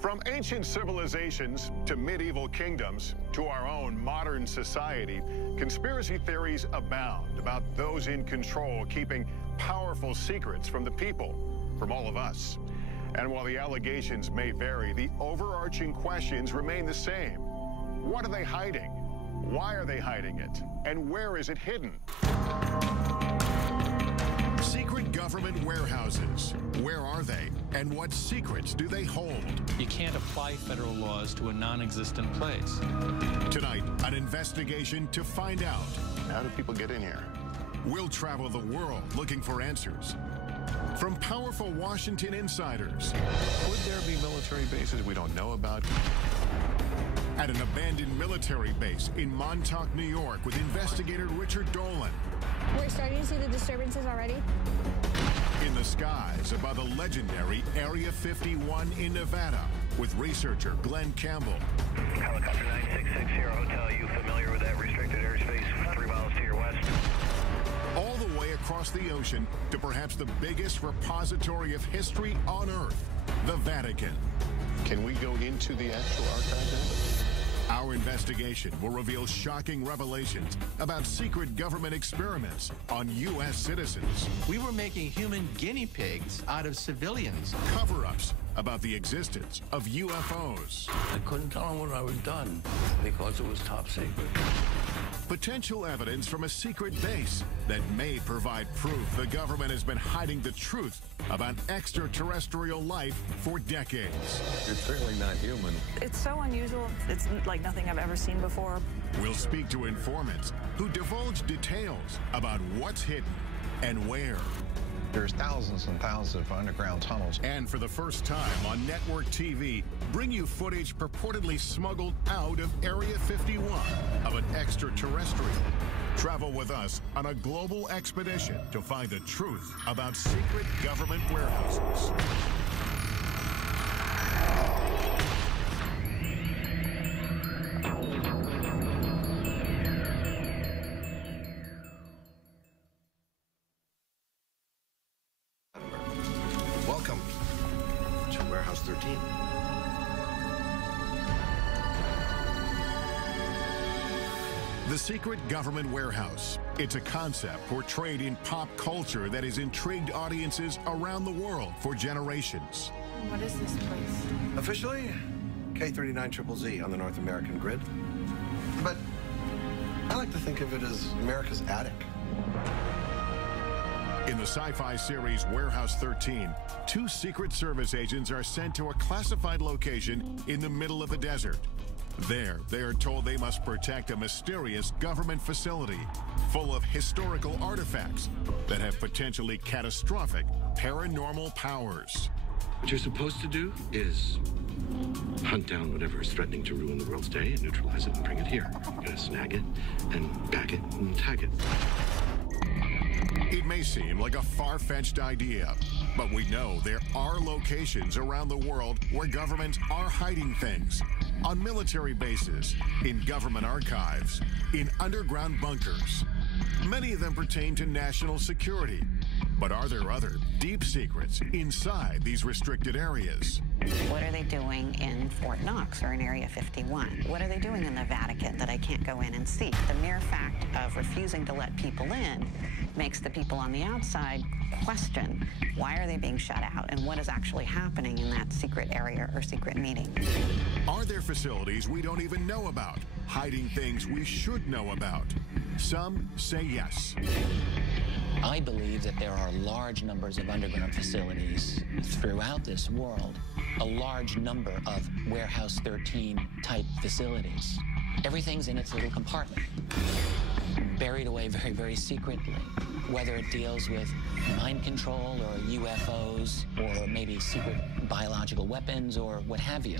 From ancient civilizations to medieval kingdoms to our own modern society, conspiracy theories abound about those in control keeping powerful secrets from the people, from all of us. And while the allegations may vary, the overarching questions remain the same. What are they hiding? Why are they hiding it? And where is it hidden? Secret government warehouses. Where are they? And what secrets do they hold? You can't apply federal laws to a non-existent place. Tonight, an investigation to find out. How do people get in here? We'll travel the world looking for answers. From powerful Washington insiders. Could there be military bases we don't know about? At an abandoned military base in Montauk, New York, with investigator Richard Dolan. We're starting to see the disturbances already. In the skies above the legendary Area 51 in Nevada, with researcher Glenn Campbell. Helicopter 9660 Hotel, you familiar with that restricted airspace 3 miles to your west? All the way across the ocean to perhaps the biggest repository of history on Earth, the Vatican. Can we go into the actual archive then? Our investigation will reveal shocking revelations about secret government experiments on U.S. citizens. We were making human guinea pigs out of civilians. Cover-ups about the existence of UFOs. I couldn't tell them what I was done because it was top secret. Potential evidence from a secret base that may provide proof the government has been hiding the truth about extraterrestrial life for decades. It's certainly not human. It's so unusual. It's like nothing I've ever seen before. We'll speak to informants who divulge details about what's hidden and where. There's thousands and thousands of underground tunnels. And for the first time on network TV, bring you footage purportedly smuggled out of Area 51 of an extraterrestrial. Travel with us on a global expedition to find the truth about secret government warehouses. Welcome to Warehouse 13. The secret government warehouse. It's a concept portrayed in pop culture that has intrigued audiences around the world for generations. What is this place? Officially, K39ZZZ on the North American grid. But I like to think of it as America's attic. In the sci-fi series Warehouse 13, 2 Secret Service agents are sent to a classified location in the middle of the desert. There, they are told they must protect a mysterious government facility full of historical artifacts that have potentially catastrophic paranormal powers. What you're supposed to do is hunt down whatever is threatening to ruin the world's day and neutralize it and bring it here. You're gonna snag it and bag it and tag it. It may seem like a far-fetched idea, but we know there are locations around the world where governments are hiding things. On military bases, in government archives, in underground bunkers. Many of them pertain to national security. But are there other deep secrets inside these restricted areas? What are they doing in Fort Knox or in Area 51? What are they doing in the Vatican that I can't go in and see? The mere fact of refusing to let people in makes the people on the outside question, why are they being shut out and what is actually happening in that secret area or secret meeting? Are there facilities we don't even know about, hiding things we should know about? Some say yes. I believe that there are large numbers of underground facilities throughout this world, a large number of Warehouse 13 type facilities. Everything's in its little compartment, buried away very, very secretly, whether it deals with mind control or UFOs or maybe secret biological weapons or what have you.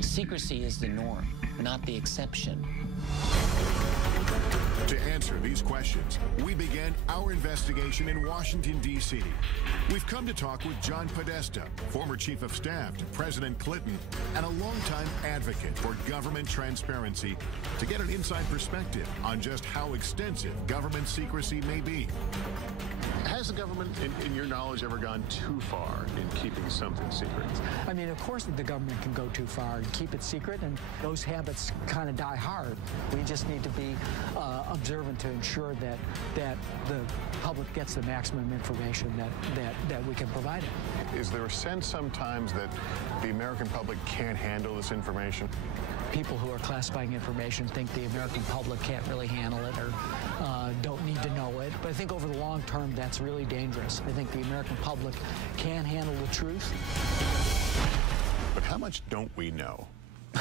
Secrecy is the norm, not the exception. To answer these questions, we began our investigation in Washington, D.C. We've come to talk with John Podesta, former chief of staff to President Clinton and a longtime advocate for government transparency, to get an inside perspective on just how extensive government secrecy may be. Has the government, in your knowledge, ever gone too far in keeping something secret? I mean, of course the government can go too far and keep it secret, and those habits kind of die hard. We just need to be observant to ensure that the public gets the maximum information that we can provide it. Is there a sense sometimes that the American public can't handle this information? People who are classifying information think the American public can't really handle it or don't need to know it. But I think over the long term, that's really dangerous. I think the American public can handle the truth. But how much don't we know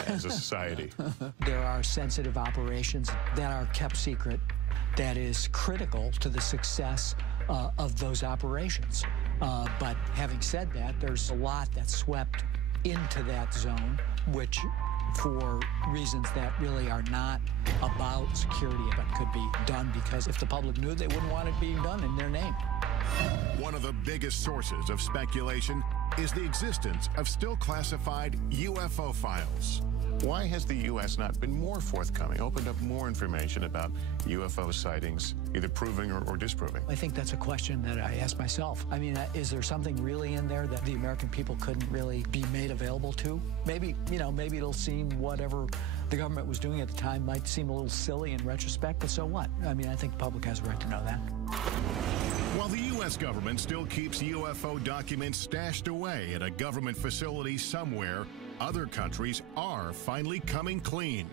as a society? There are sensitive operations that are kept secret that is critical to the success of those operations. But having said that, there's a lot that's swept into that zone, which for reasons that really are not about security, but could be done because if the public knew, they wouldn't want it being done in their name. One of the biggest sources of speculation is the existence of still classified UFO files. Why has the U.S. not been more forthcoming, opened up more information about UFO sightings, either proving or disproving? I think that's a question that I ask myself. I mean, is there something really in there that the American people couldn't really be made available to? Maybe, maybe it'll seem whatever the government was doing at the time might seem a little silly in retrospect, but so what? I mean, I think the public has a right to know that. While the U.S. government still keeps UFO documents stashed away at a government facility somewhere, other countries are finally coming clean.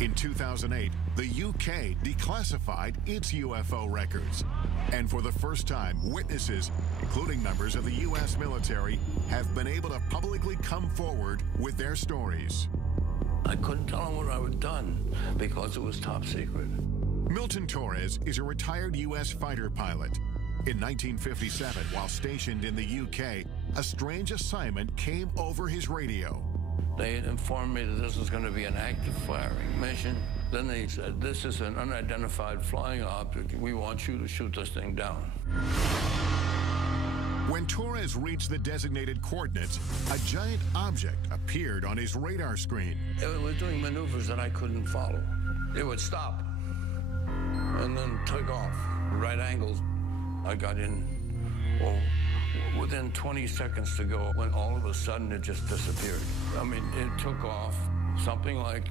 In 2008, the UK declassified its UFO records. And for the first time, witnesses, including members of the U.S. military, have been able to publicly come forward with their stories. I couldn't tell them what I had done because it was top secret. Milton Torres is a retired U.S. fighter pilot. In 1957, while stationed in the UK, a strange assignment came over his radio. They had informed me that this was going to be an active firing mission. Then they said, this is an unidentified flying object. We want you to shoot this thing down. When Torres reached the designated coordinates, a giant object appeared on his radar screen. It was doing maneuvers that I couldn't follow. It would stop and then take off, right angles. I got in, within 20 seconds to go, when all of a sudden it just disappeared. I mean, it took off something like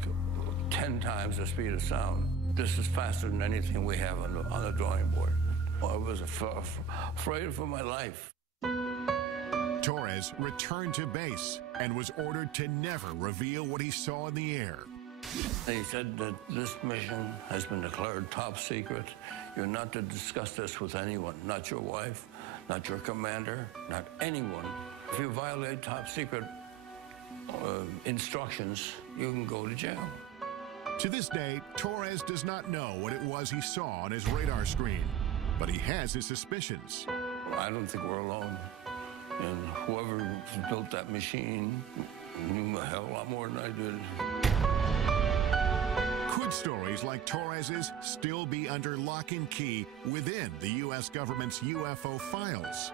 10 times the speed of sound. This is faster than anything we have on the drawing board. I was afraid for my life. Torres returned to base and was ordered to never reveal what he saw in the air. They said that this mission has been declared top secret. You're not to discuss this with anyone, not your wife, not your commander, not anyone. If you violate top secret instructions, you can go to jail. To this day, Torres does not know what it was he saw on his radar screen, but he has his suspicions. I don't think we're alone. And whoever built that machine knew a hell of a lot more than I did. Could stories like Torres's still be under lock and key within the U.S. government's UFO files?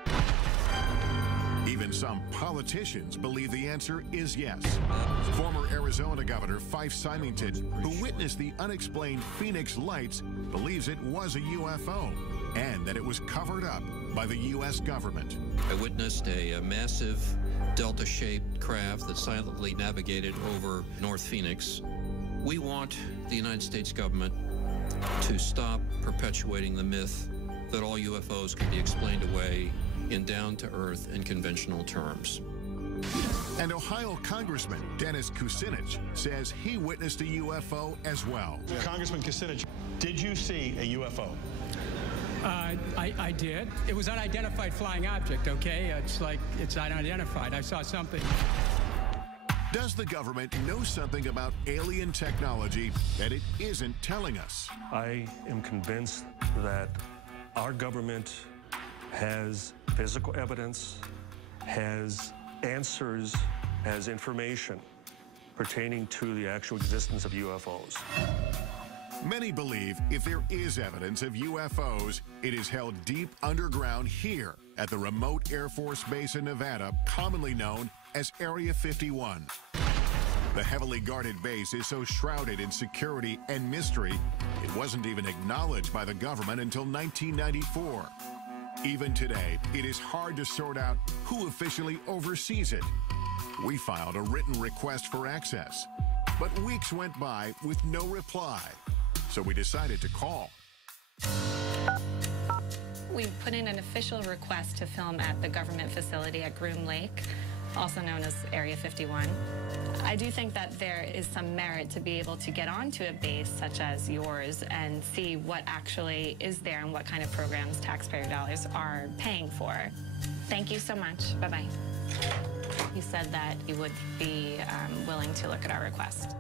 Even some politicians believe the answer is yes. Former Arizona Governor Fife Symington, who witnessed the unexplained Phoenix lights, believes it was a UFO and that it was covered up by the U.S. government. I witnessed a massive delta-shaped craft that silently navigated over North Phoenix. We want the United States government to stop perpetuating the myth that all UFOs can be explained away in down-to-earth and conventional terms. And Ohio Congressman Dennis Kucinich says he witnessed a UFO as well. Congressman Kucinich, did you see a UFO? I did. It was unidentified flying object, okay? It's unidentified. I saw something. Does the government know something about alien technology that it isn't telling us? I am convinced that our government has physical evidence, has answers, has information pertaining to the actual existence of UFOs. Many believe if there is evidence of UFOs, it is held deep underground here at the remote Air Force Base in Nevada, commonly known as Area 51. The heavily guarded base is so shrouded in security and mystery, it wasn't even acknowledged by the government until 1994. Even today, it is hard to sort out who officially oversees it. We filed a written request for access, but weeks went by with no reply, so we decided to call. We put in an official request to film at the government facility at Groom Lake, also known as Area 51. I do think that there is some merit to be able to get onto a base such as yours and see what actually is there and what kind of programs taxpayer dollars are paying for. Thank you so much. Bye-bye. You said that you would be willing to look at our request.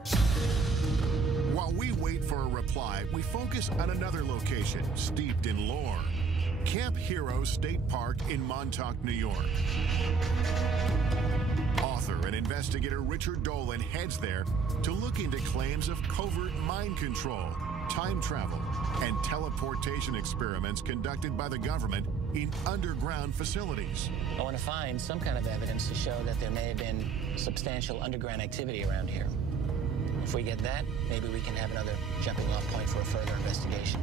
While we wait for a reply, we focus on another location steeped in lore. Camp Hero State Park in Montauk, New York. Author and investigator Richard Dolan heads there to look into claims of covert mind control, time travel, and teleportation experiments conducted by the government in underground facilities. I want to find some kind of evidence to show that there may have been substantial underground activity around here. If we get that, maybe we can have another jumping-off point for a further investigation.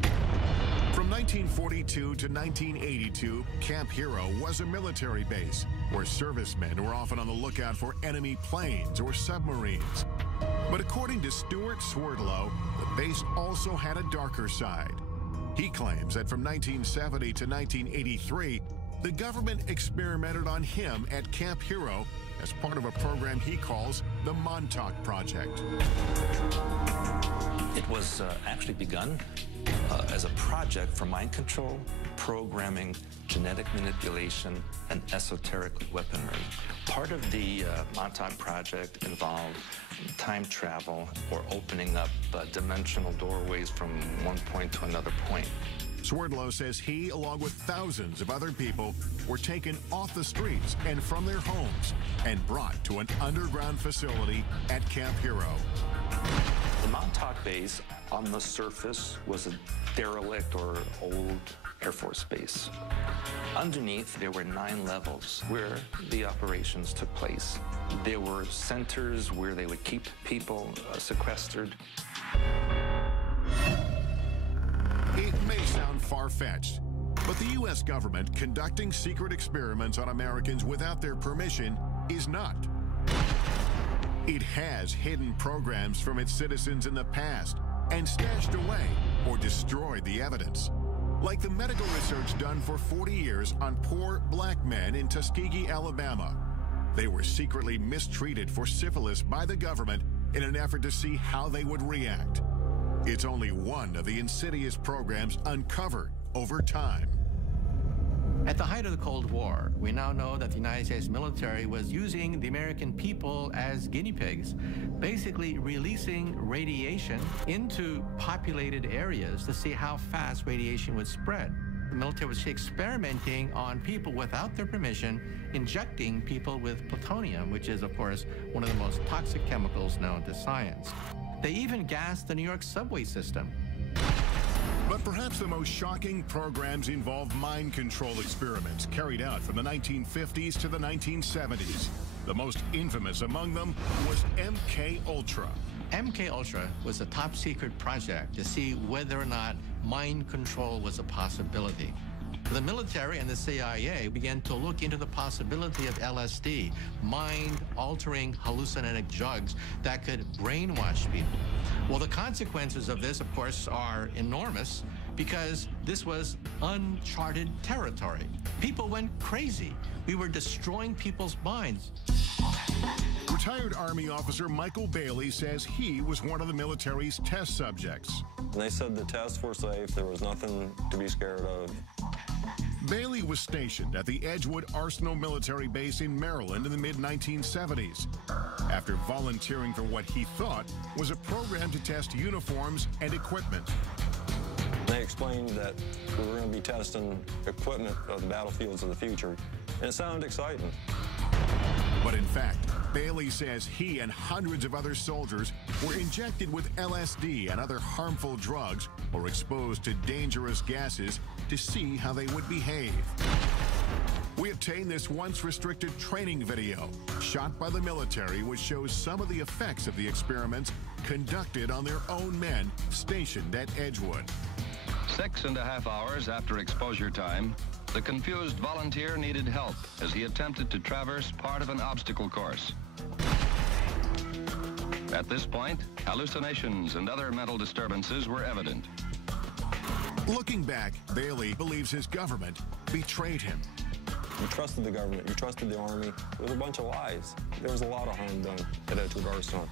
From 1942 to 1982, Camp Hero was a military base where servicemen were often on the lookout for enemy planes or submarines. But according to Stuart Swerdlow, the base also had a darker side. He claims that from 1970 to 1983, the government experimented on him at Camp Hero as part of a program he calls the Montauk Project. It was actually begun as a project for mind control, programming, genetic manipulation, and esoteric weaponry. Part of the Montauk Project involved time travel or opening up dimensional doorways from one point to another point. Swerdlow says he, along with thousands of other people, were taken off the streets and from their homes and brought to an underground facility at Camp Hero. The Montauk base on the surface was a derelict or old Air Force base. Underneath, there were 9 levels where the operations took place. There were centers where they would keep people sequestered. It may sound far-fetched, but the U.S. government conducting secret experiments on Americans without their permission is not. It has hidden programs from its citizens in the past and stashed away or destroyed the evidence. Like the medical research done for 40 years on poor black men in Tuskegee, Alabama. They were secretly mistreated for syphilis by the government in an effort to see how they would react. It's only one of the insidious programs uncovered over time. At the height of the Cold War, we now know that the United States military was using the American people as guinea pigs, basically releasing radiation into populated areas to see how fast radiation would spread. The military was experimenting on people without their permission, injecting people with plutonium, which is, of course, one of the most toxic chemicals known to science. They even gassed the New York subway system. But perhaps the most shocking programs involve mind control experiments carried out from the 1950s to the 1970s. The most infamous among them was MK Ultra. MK Ultra was a top secret project to see whether or not mind control was a possibility. The military and the CIA began to look into the possibility of LSD, mind-altering hallucinogenic drugs that could brainwash people. Well, the consequences of this, of course, are enormous because this was uncharted territory. People went crazy. We were destroying people's minds. Retired Army officer Michael Bailey says he was one of the military's test subjects. They said the tests were safe. There was nothing to be scared of. Bailey was stationed at the Edgewood Arsenal military base in Maryland in the mid-1970s after volunteering for what he thought was a program to test uniforms and equipment. They explained that we were going to be testing equipment of the battlefields of the future, and it sounded exciting. But in fact, Bailey says he and hundreds of other soldiers were injected with LSD and other harmful drugs or exposed to dangerous gases to see how they would behave. We obtained this once restricted training video shot by the military, which shows some of the effects of the experiments conducted on their own men stationed at Edgewood. 6.5 hours after exposure time, the confused volunteer needed help as he attempted to traverse part of an obstacle course. At this point, hallucinations and other mental disturbances were evident. Looking back, Bailey believes his government betrayed him. You trusted the government, you trusted the Army. It was a bunch of lies. There was a lot of harm done at Edgewood Arsenal.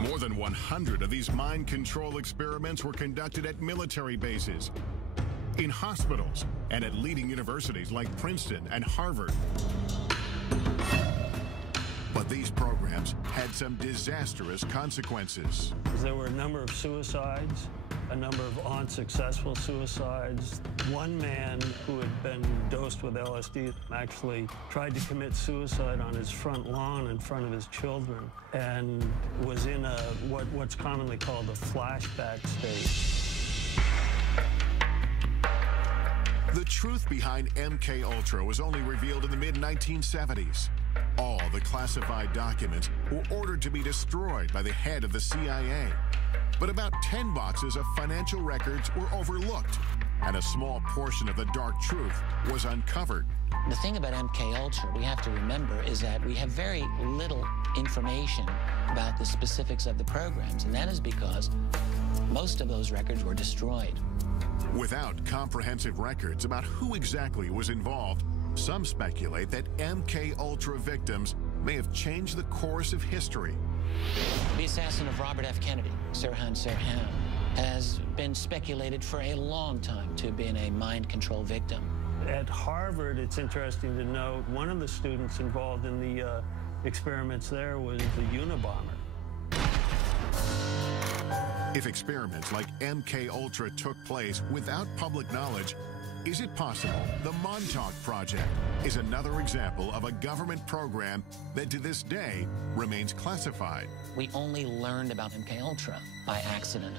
More than 100 of these mind control experiments were conducted at military bases, in hospitals, and at leading universities like Princeton and Harvard. But these programs had some disastrous consequences. There were a number of suicides, a number of unsuccessful suicides. One man who had been dosed with LSD actually tried to commit suicide on his front lawn in front of his children and was in a what's commonly called a flashback state. The truth behind MK Ultra was only revealed in the mid-1970s. All the classified documents were ordered to be destroyed by the head of the CIA. But about 10 boxes of financial records were overlooked, and a small portion of the dark truth was uncovered. The thing about MK Ultra we have to remember is that we have very little information about the specifics of the programs, and that is because most of those records were destroyed. Without comprehensive records about who exactly was involved, some speculate that MK Ultra victims may have changed the course of history. The assassin of Robert F. Kennedy, Sirhan Sirhan, has been speculated for a long time to have been a mind control victim. At Harvard, it's interesting to note, one of the students involved in the experiments there was the Unabomber. If experiments like MK Ultra took place without public knowledge, is it possible the Montauk Project is another example of a government program that to this day remains classified? We only learned about MK Ultra by accident.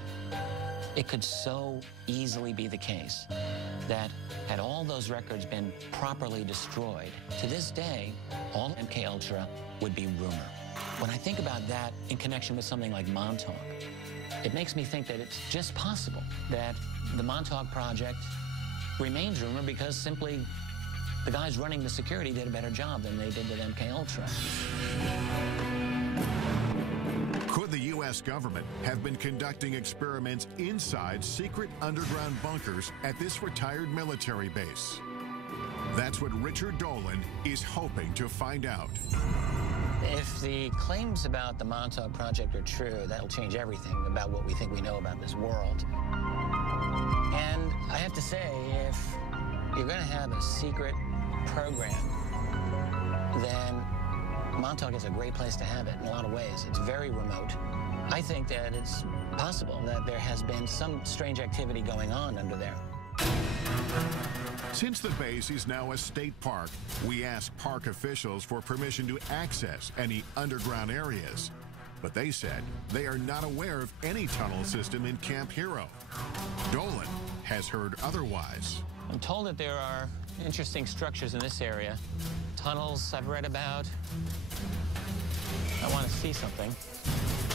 It could so easily be the case that had all those records been properly destroyed, to this day, all MK Ultra would be rumor. When I think about that in connection with something like Montauk, it makes me think that it's just possible that the Montauk Project remains rumor because simply the guys running the security did a better job than they did with MK Ultra. Could the U.S. government have been conducting experiments inside secret underground bunkers at this retired military base? That's what Richard Dolan is hoping to find out. If the claims about the Montauk Project are true, that'll change everything about what we think we know about this world. And I have to say, if you're going to have a secret program, then Montauk is a great place to have it in a lot of ways. It's very remote. I think that it's possible that there has been some strange activity going on under there. Since the base is now a state park, we asked park officials for permission to access any underground areas. But they said they are not aware of any tunnel system in Camp Hero. Dolan has heard otherwise. I'm told that there are interesting structures in this area. Tunnels I've read about. I want to see something.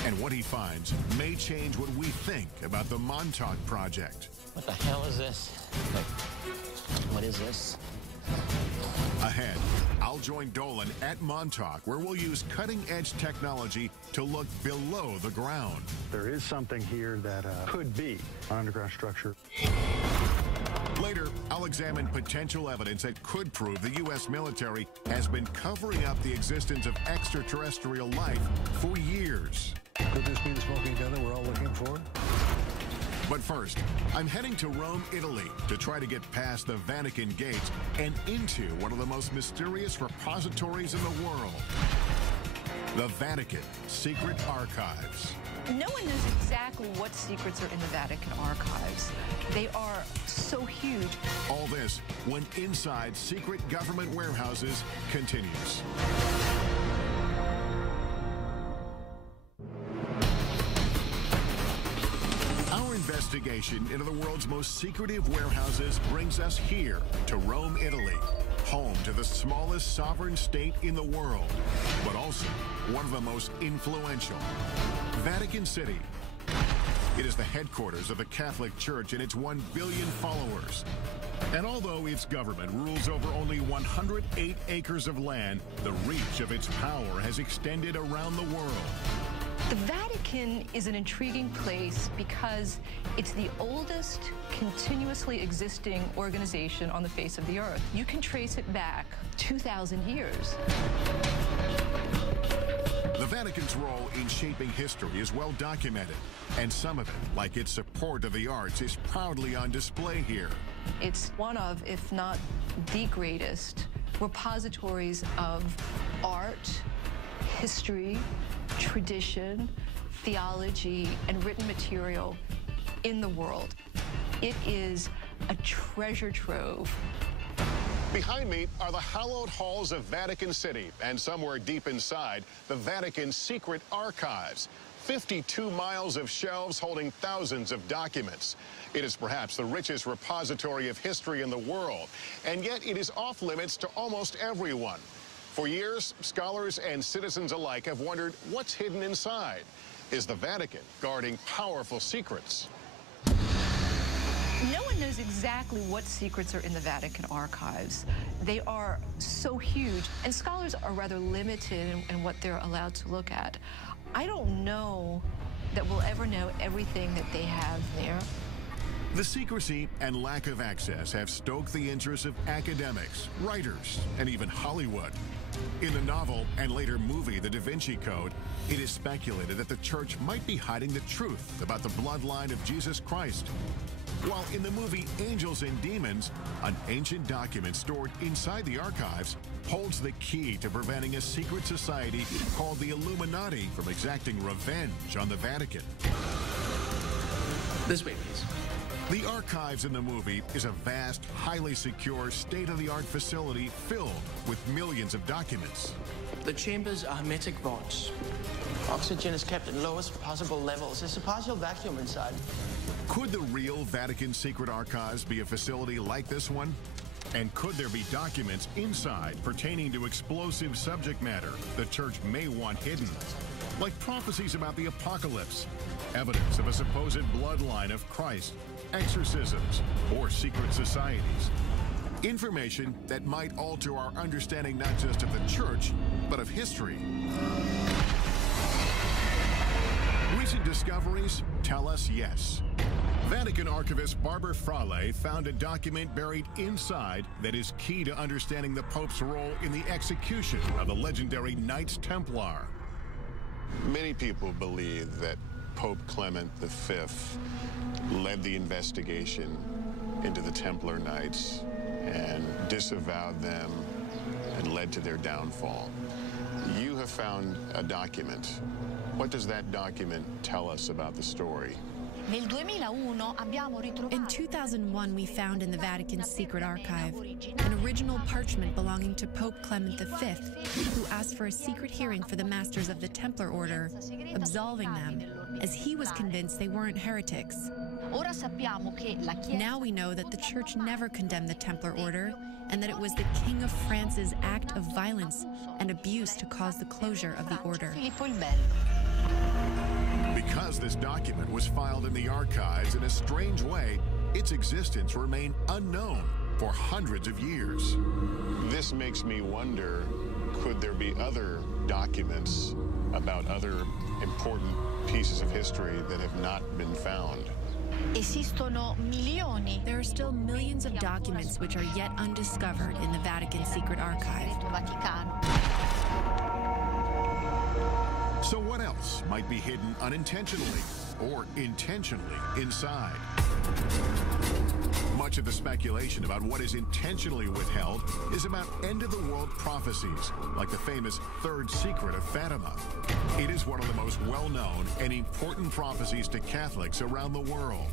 And what he finds may change what we think about the Montauk Project. What the hell is this? What is this? Ahead, I'll join Dolan at Montauk, where we'll use cutting-edge technology to look below the ground. There is something here that could be an underground structure. Later, I'll examine potential evidence that could prove the U.S. military has been covering up the existence of extraterrestrial life for years. Could this be the smoking gun that we're all looking for? But first, I'm heading to Rome, Italy, to try to get past the Vatican gates and into one of the most mysterious repositories in the world. The Vatican Secret Archives. No one knows exactly what secrets are in the Vatican archives. They are so huge. All this when Inside Secret Government Warehouses continues. Our investigation into the world's most secretive warehouses brings us here to Rome, Italy, home to the smallest sovereign state in the world, but also one of the most influential, Vatican City. It is the headquarters of the Catholic Church and its 1 billion followers. And although its government rules over only 108 acres of land, the reach of its power has extended around the world. The Vatican is an intriguing place because it's the oldest continuously existing organization on the face of the earth. You can trace it back 2,000 years. The Vatican's role in shaping history is well documented, and some of it, like its support of the arts, is proudly on display here. It's one of, if not the greatest, repositories of art, history, tradition, theology, and written material in the world. It is a treasure trove. Behind me are the hallowed halls of Vatican City, and somewhere deep inside, the Vatican's secret archives. 52 miles of shelves holding thousands of documents. It is perhaps the richest repository of history in the world, and yet it is off limits to almost everyone. For years, scholars and citizens alike have wondered what's hidden inside. Is the Vatican guarding powerful secrets? No one knows exactly what secrets are in the Vatican archives. They are so huge, and scholars are rather limited in what they're allowed to look at. I don't know that we'll ever know everything that they have there. The secrecy and lack of access have stoked the interest of academics, writers, and even Hollywood. In the novel and later movie, The Da Vinci Code, it is speculated that the church might be hiding the truth about the bloodline of Jesus Christ. While in the movie Angels and Demons, an ancient document stored inside the archives holds the key to preventing a secret society called the Illuminati from exacting revenge on the Vatican. This way, please. The archives in the movie is a vast, highly secure, state-of-the-art facility filled with millions of documents. The chambers are hermetic vaults. Oxygen is kept at lowest possible levels. There's a partial vacuum inside. Could the real Vatican secret archives be a facility like this one? And could there be documents inside pertaining to explosive subject matter the church may want hidden? Like prophecies about the apocalypse, evidence of a supposed bloodline of Christ, exorcisms, or secret societies. Information that might alter our understanding not just of the church, but of history. Recent discoveries tell us yes. Vatican archivist Barbara Frale found a document buried inside that is key to understanding the Pope's role in the execution of the legendary Knights Templar. Many people believe that Pope Clement V led the investigation into the Templar Knights and disavowed them and led to their downfall. You have found a document. What does that document tell us about the story? In 2001, we found in the Vatican's secret archive an original parchment belonging to Pope Clement V, who asked for a secret hearing for the Masters of the Templar Order, absolving them, as he was convinced they weren't heretics. Now we know that the Church never condemned the Templar Order, and that it was the King of France's act of violence and abuse to cause the closure of the order. Because this document was filed in the archives in a strange way, its existence remained unknown for hundreds of years. This makes me wonder, could there be other documents about other important pieces of history that have not been found? There are still millions of documents which are yet undiscovered in the Vatican secret archive. So what else might be hidden unintentionally or intentionally inside? Much of the speculation about what is intentionally withheld is about end-of-the-world prophecies, like the famous Third Secret of Fatima. It is one of the most well-known and important prophecies to Catholics around the world.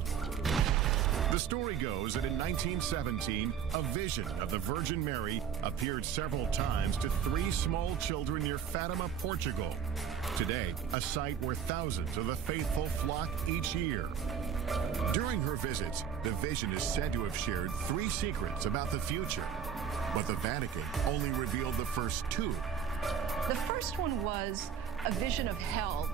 The story goes that in 1917, a vision of the Virgin Mary appeared several times to 3 small children near Fatima, Portugal. Today, a site where thousands of the faithful flock each year. During her visits, the vision is said to have shared 3 secrets about the future, but the Vatican only revealed the first 2. The first one was a vision of hell.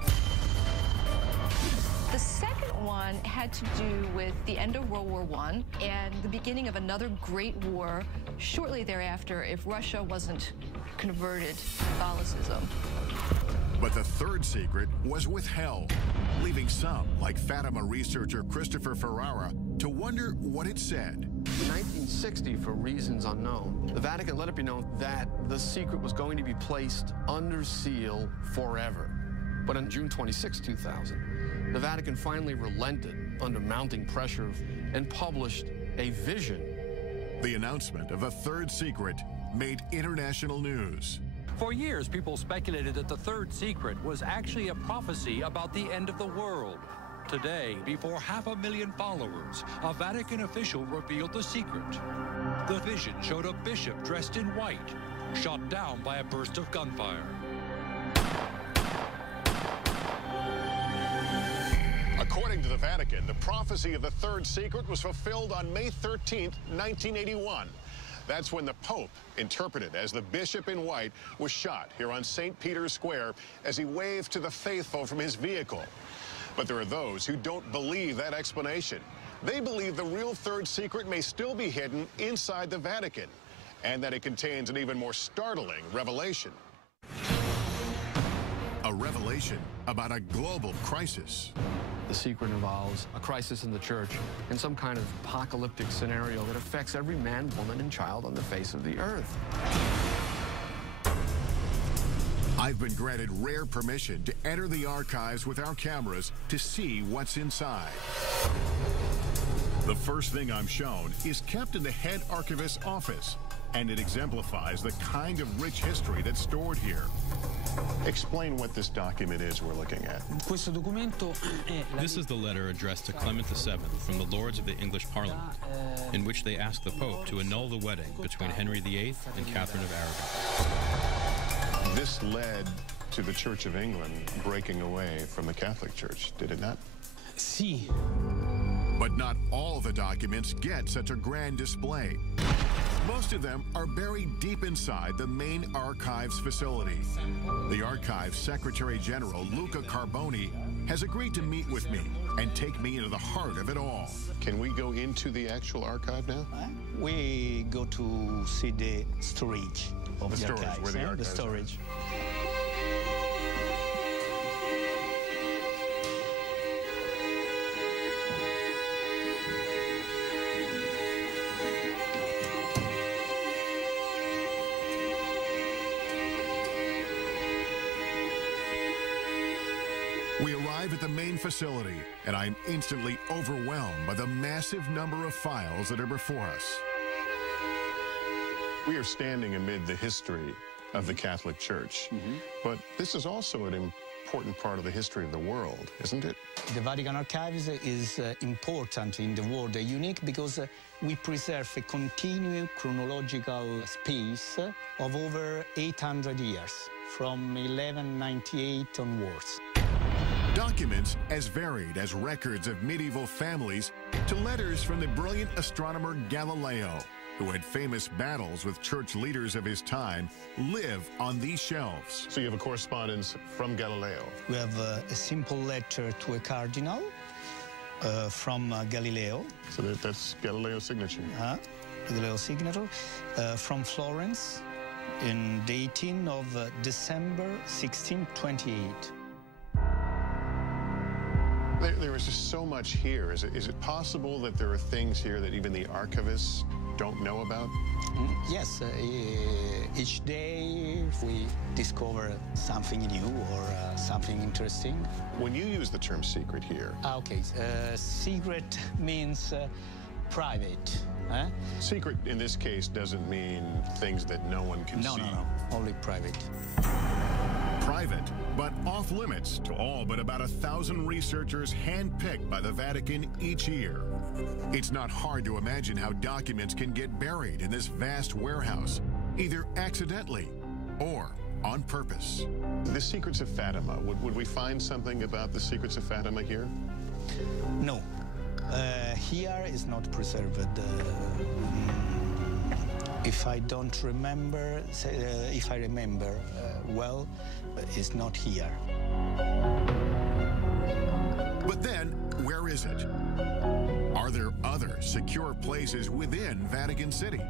The second one had to do with the end of World War I and the beginning of another great war shortly thereafter if Russia wasn't converted to Catholicism. But the third secret was with hell, leaving some, like Fatima researcher Christopher Ferrara, to wonder what it said. In 1960, for reasons unknown, the Vatican let it be known that the secret was going to be placed under seal forever. But on June 26, 2000, the Vatican finally relented under mounting pressure and published a vision. The announcement of a third secret made international news. For years, people speculated that the third secret was actually a prophecy about the end of the world. Today, before 500,000 followers, a Vatican official revealed the secret. The vision showed a bishop dressed in white, shot down by a burst of gunfire. According to the Vatican, the prophecy of the third secret was fulfilled on May 13, 1981. That's when the Pope, interpreted as the bishop in white, was shot here on St. Peter's Square as he waved to the faithful from his vehicle. But there are those who don't believe that explanation. They believe the real third secret may still be hidden inside the Vatican, and that it contains an even more startling revelation. A revelation about a global crisis. The secret involves a crisis in the church and some kind of apocalyptic scenario that affects every man, woman, and child on the face of the earth. I've been granted rare permission to enter the archives with our cameras to see what's inside. The first thing I'm shown is kept in the head archivist's office, and it exemplifies the kind of rich history that's stored here. Explain what this document is we're looking at. This is the letter addressed to Clement VII from the Lords of the English Parliament, in which they ask the Pope to annul the wedding between Henry VIII and Catherine of Aragon. This led to the Church of England breaking away from the Catholic Church, did it not? Si. But not all the documents get such a grand display. Most of them are buried deep inside the main archives facility. The Archives Secretary General, Luca Carboni, has agreed to meet with me and take me into the heart of it all. Can we go into the actual archive now? We go to see the storage of the archives. Where the archives the storage. We arrive at the main facility, and I'm instantly overwhelmed by the massive number of files that are before us. We are standing amid the history of the Catholic Church, but this is also an important part of the history of the world, isn't it? The Vatican Archives is important in the world, unique because we preserve a continuous chronological space of over 800 years, from 1198 onwards. Documents as varied as records of medieval families to letters from the brilliant astronomer Galileo, who had famous battles with church leaders of his time, live on these shelves. So you have a correspondence from Galileo. We have a simple letter to a cardinal from Galileo. So that's Galileo's signature. Galileo's signature from Florence in the 18th of December 1628. There is just so much here. Is it possible that there are things here that even the archivists don't know about? Yes, each day we discover something new or something interesting. When you use the term secret here... Okay, secret means private. Secret in this case doesn't mean things that no one can see. No, only private. private, but off limits to all but about 1,000 researchers handpicked by the Vatican each year. It's not hard to imagine how documents can get buried in this vast warehouse, either accidentally or on purpose. The Secrets of Fatima, would we find something about the Secrets of Fatima here? No. Here is not preserved. If I don't remember, if I remember well, it's not here. But then, where is it? Are there other secure places within Vatican City?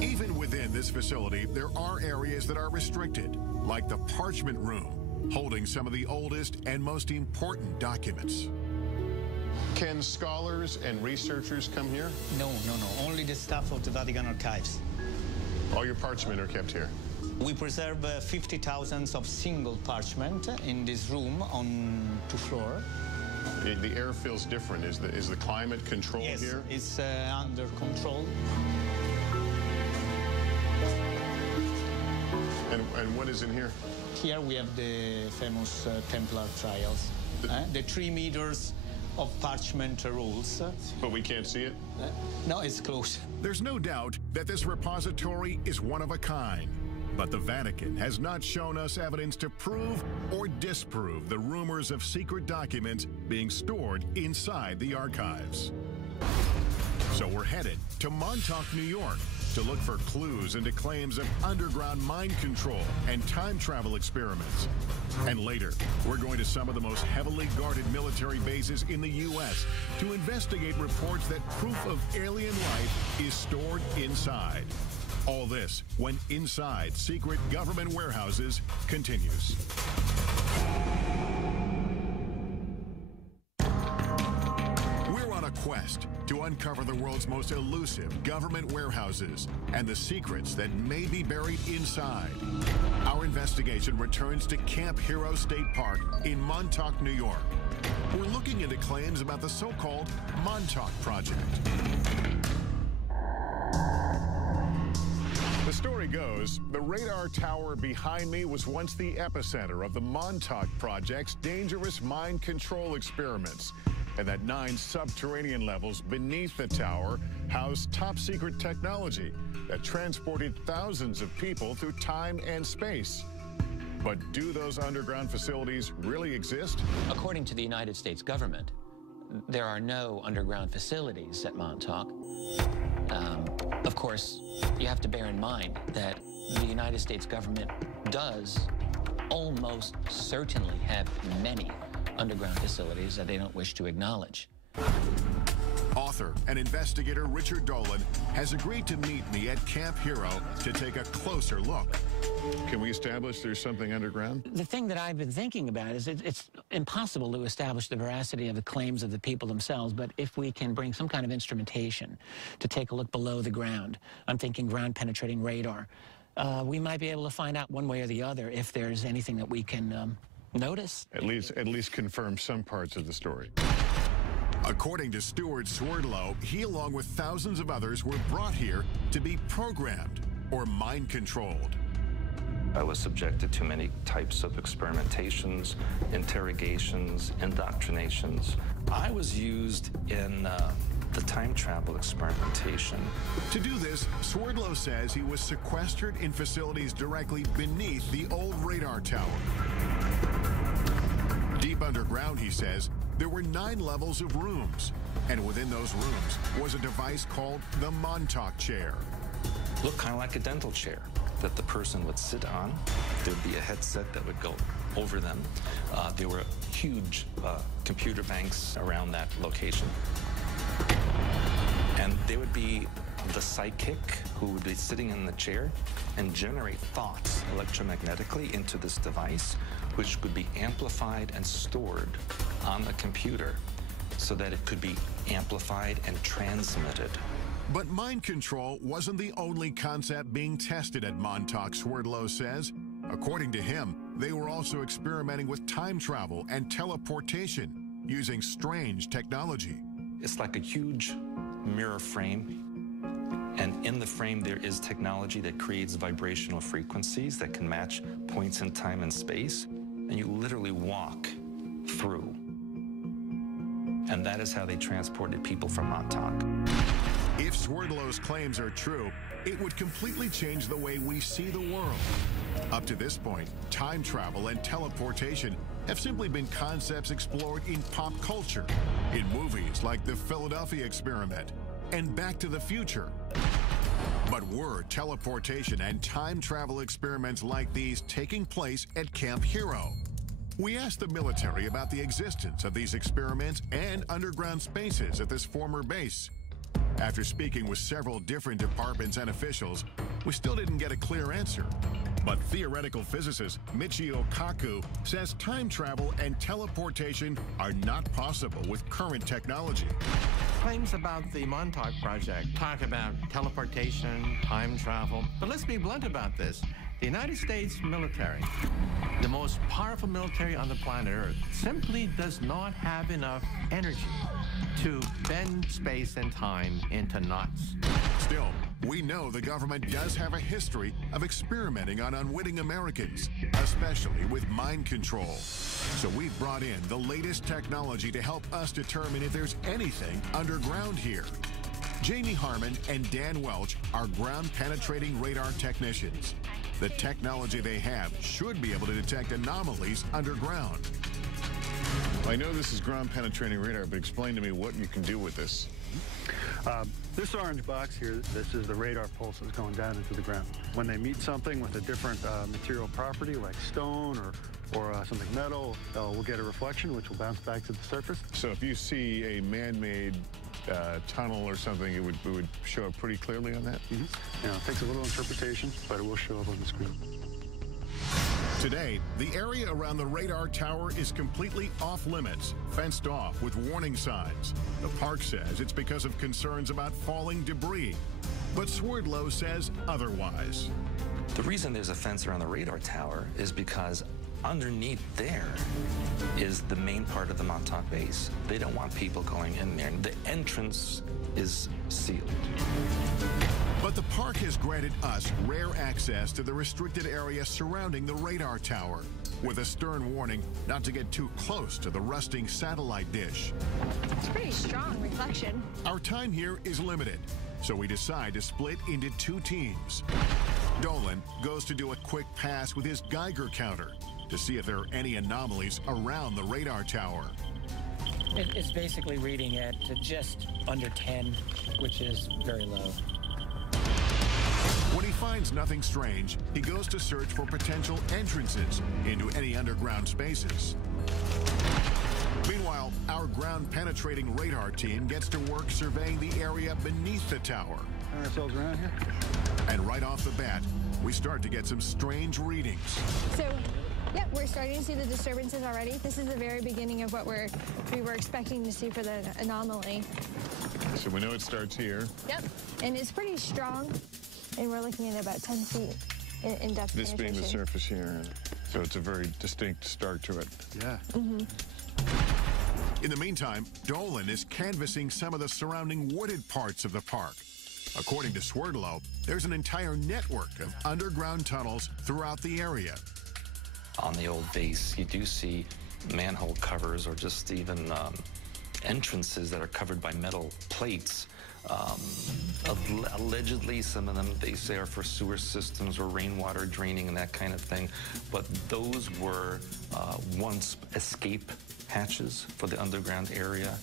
Even within this facility, there are areas that are restricted, like the Parchment Room, holding some of the oldest and most important documents. Can scholars and researchers come here? No. Only the staff of the Vatican Archives. All your parchment are kept here? We preserve 50,000 of single parchment in this room on 2 floors. The air feels different. Is the climate controlled here? Yes, it's under control. And what is in here? Here we have the famous Templar trials. The 3 meters of parchment rolls. But we can't see it? No, it's close. There's no doubt that this repository is one of a kind. But the Vatican has not shown us evidence to prove or disprove the rumors of secret documents being stored inside the archives. So we're headed to Montauk, New York, to look for clues into claims of underground mind control and time travel experiments. And later, we're going to some of the most heavily guarded military bases in the U.S. to investigate reports that proof of alien life is stored inside. All this when Inside Secret Government Warehouses continues. We're on a quest to uncover the world's most elusive government warehouses and the secrets that may be buried inside. Our investigation returns to Camp Hero State Park in Montauk, New York. We're looking into claims about the so-called Montauk Project. The story goes, the radar tower behind me was once the epicenter of the Montauk Project's dangerous mind control experiments, and that 9 subterranean levels beneath the tower housed top-secret technology that transported thousands of people through time and space. But do those underground facilities really exist? According to the United States government, there are no underground facilities at Montauk. Of course, you have to bear in mind that the United States government does almost certainly have many underground facilities that they don't wish to acknowledge. Author and investigator Richard Dolan has agreed to meet me at Camp Hero to take a closer look. Can we establish there's something underground? The thing that I've been thinking about is it's impossible to establish the veracity of the claims of the people themselves, but if we can bring some kind of instrumentation to take a look below the ground, I'm thinking ground-penetrating radar, we might be able to find out one way or the other if there's anything that we can notice. At least confirm some parts of the story. According to Stuart Swerdlow, he, along with thousands of others, were brought here to be programmed or mind-controlled. I was subjected to many types of experimentations, interrogations, indoctrinations. I was used in the time travel experimentation. To do this, Swerdlow says he was sequestered in facilities directly beneath the old radar tower. Deep underground, he says, there were 9 levels of rooms, and within those rooms was a device called the Montauk chair. Looked kind of like a dental chair that the person would sit on. There'd be a headset that would go over them. There were huge computer banks around that location. And there would be the psychic who would be sitting in the chair and generate thoughts electromagnetically into this device, which could be amplified and stored on the computer so that it could be amplified and transmitted. But mind control wasn't the only concept being tested at Montauk, Swerdlow says. According to him, they were also experimenting with time travel and teleportation using strange technology. It's like a huge mirror frame And in the frame, there is technology that creates vibrational frequencies that can match points in time and space. And you literally walk through. And that is how they transported people from Montauk. If Swerdlow's claims are true, it would completely change the way we see the world. Up to this point, time travel and teleportation have simply been concepts explored in pop culture, in movies like the Philadelphia Experiment and Back to the Future. But were teleportation and time travel experiments like these taking place at Camp Hero? We asked the military about the existence of these experiments and underground spaces at this former base. After speaking with several different departments and officials, we still didn't get a clear answer. But theoretical physicist Michio Kaku says time travel and teleportation are not possible with current technology. Claims about the Montauk Project talk about teleportation, time travel. But let's be blunt about this. The United States military, the most powerful military on the planet Earth, simply does not have enough energy to bend space and time into knots. Still, we know the government does have a history of experimenting on unwitting Americans, especially with mind control. So we've brought in the latest technology to help us determine if there's anything underground here. Jamie Harmon and Dan Welch are ground-penetrating radar technicians. The technology they have should be able to detect anomalies underground. I know this is ground-penetrating radar, but explain to me what you can do with this. This orange box here, this is the radar pulses going down into the ground. When they meet something with a different material property, like stone or something metal, we'll get a reflection, which will bounce back to the surface. So if you see a man-made tunnel or something, it would show up pretty clearly on that? Mm-hmm. You know, it takes a little interpretation, but it will show up on the screen. Today, the area around the radar tower is completely off-limits, fenced off with warning signs. The park says it's because of concerns about falling debris, but Swerdlow says otherwise. The reason there's a fence around the radar tower is because underneath there is the main part of the Montauk base. They don't want people going in there. The entrance is sealed. But the park has granted us rare access to the restricted area surrounding the radar tower, with a stern warning not to get too close to the rusting satellite dish. It's pretty strong reflection. Our time here is limited, so we decide to split into two teams. Dolan goes to do a quick pass with his Geiger counter to see if there are any anomalies around the radar tower. It's basically reading at just under 10, which is very low. When he finds nothing strange, he goes to search for potential entrances into any underground spaces. Meanwhile, our ground-penetrating radar team gets to work surveying the area beneath the tower. Turn ourselves around here. And right off the bat, we start to get some strange readings. So, yep, we're starting to see the disturbances already. This is the very beginning of what we were expecting to see for the anomaly. So we know it starts here. Yep, and it's pretty strong. And we're looking at about 10 feet in depth. This being the surface here, so it's a very distinct start to it. Yeah. Mm-hmm. In the meantime, Dolan is canvassing some of the surrounding wooded parts of the park. According to Swerdlow, there's an entire network of underground tunnels throughout the area. On the old base, you do see manhole covers or just even entrances that are covered by metal plates. Allegedly, some of them, they say, are for sewer systems or rainwater draining and that kind of thing. But those were once escape hatches for the underground area.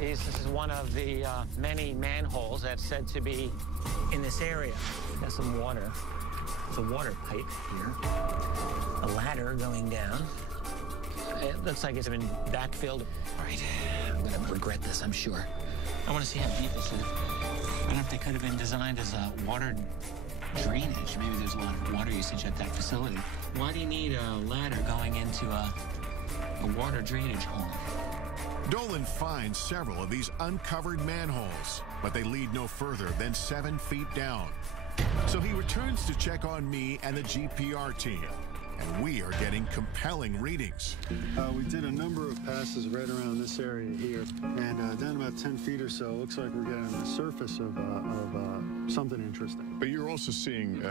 This is one of the many manholes that's said to be in this area. Got some water. There's a water pipe here. A ladder going down. It looks like it's been backfilled. All right, I'm gonna regret this, I'm sure. I want to see how deep this is. I don't know if they could have been designed as a water drainage. Maybe there's a lot of water usage at that facility. Why do you need a ladder going into a water drainage hole? Dolan finds several of these uncovered manholes, but they lead no further than 7 feet down. So he returns to check on me and the GPR team. and we are getting compelling readings. We did a number of passes right around this area here, and down about 10 feet or so, it looks like we're getting the surface of something interesting. But you're also seeing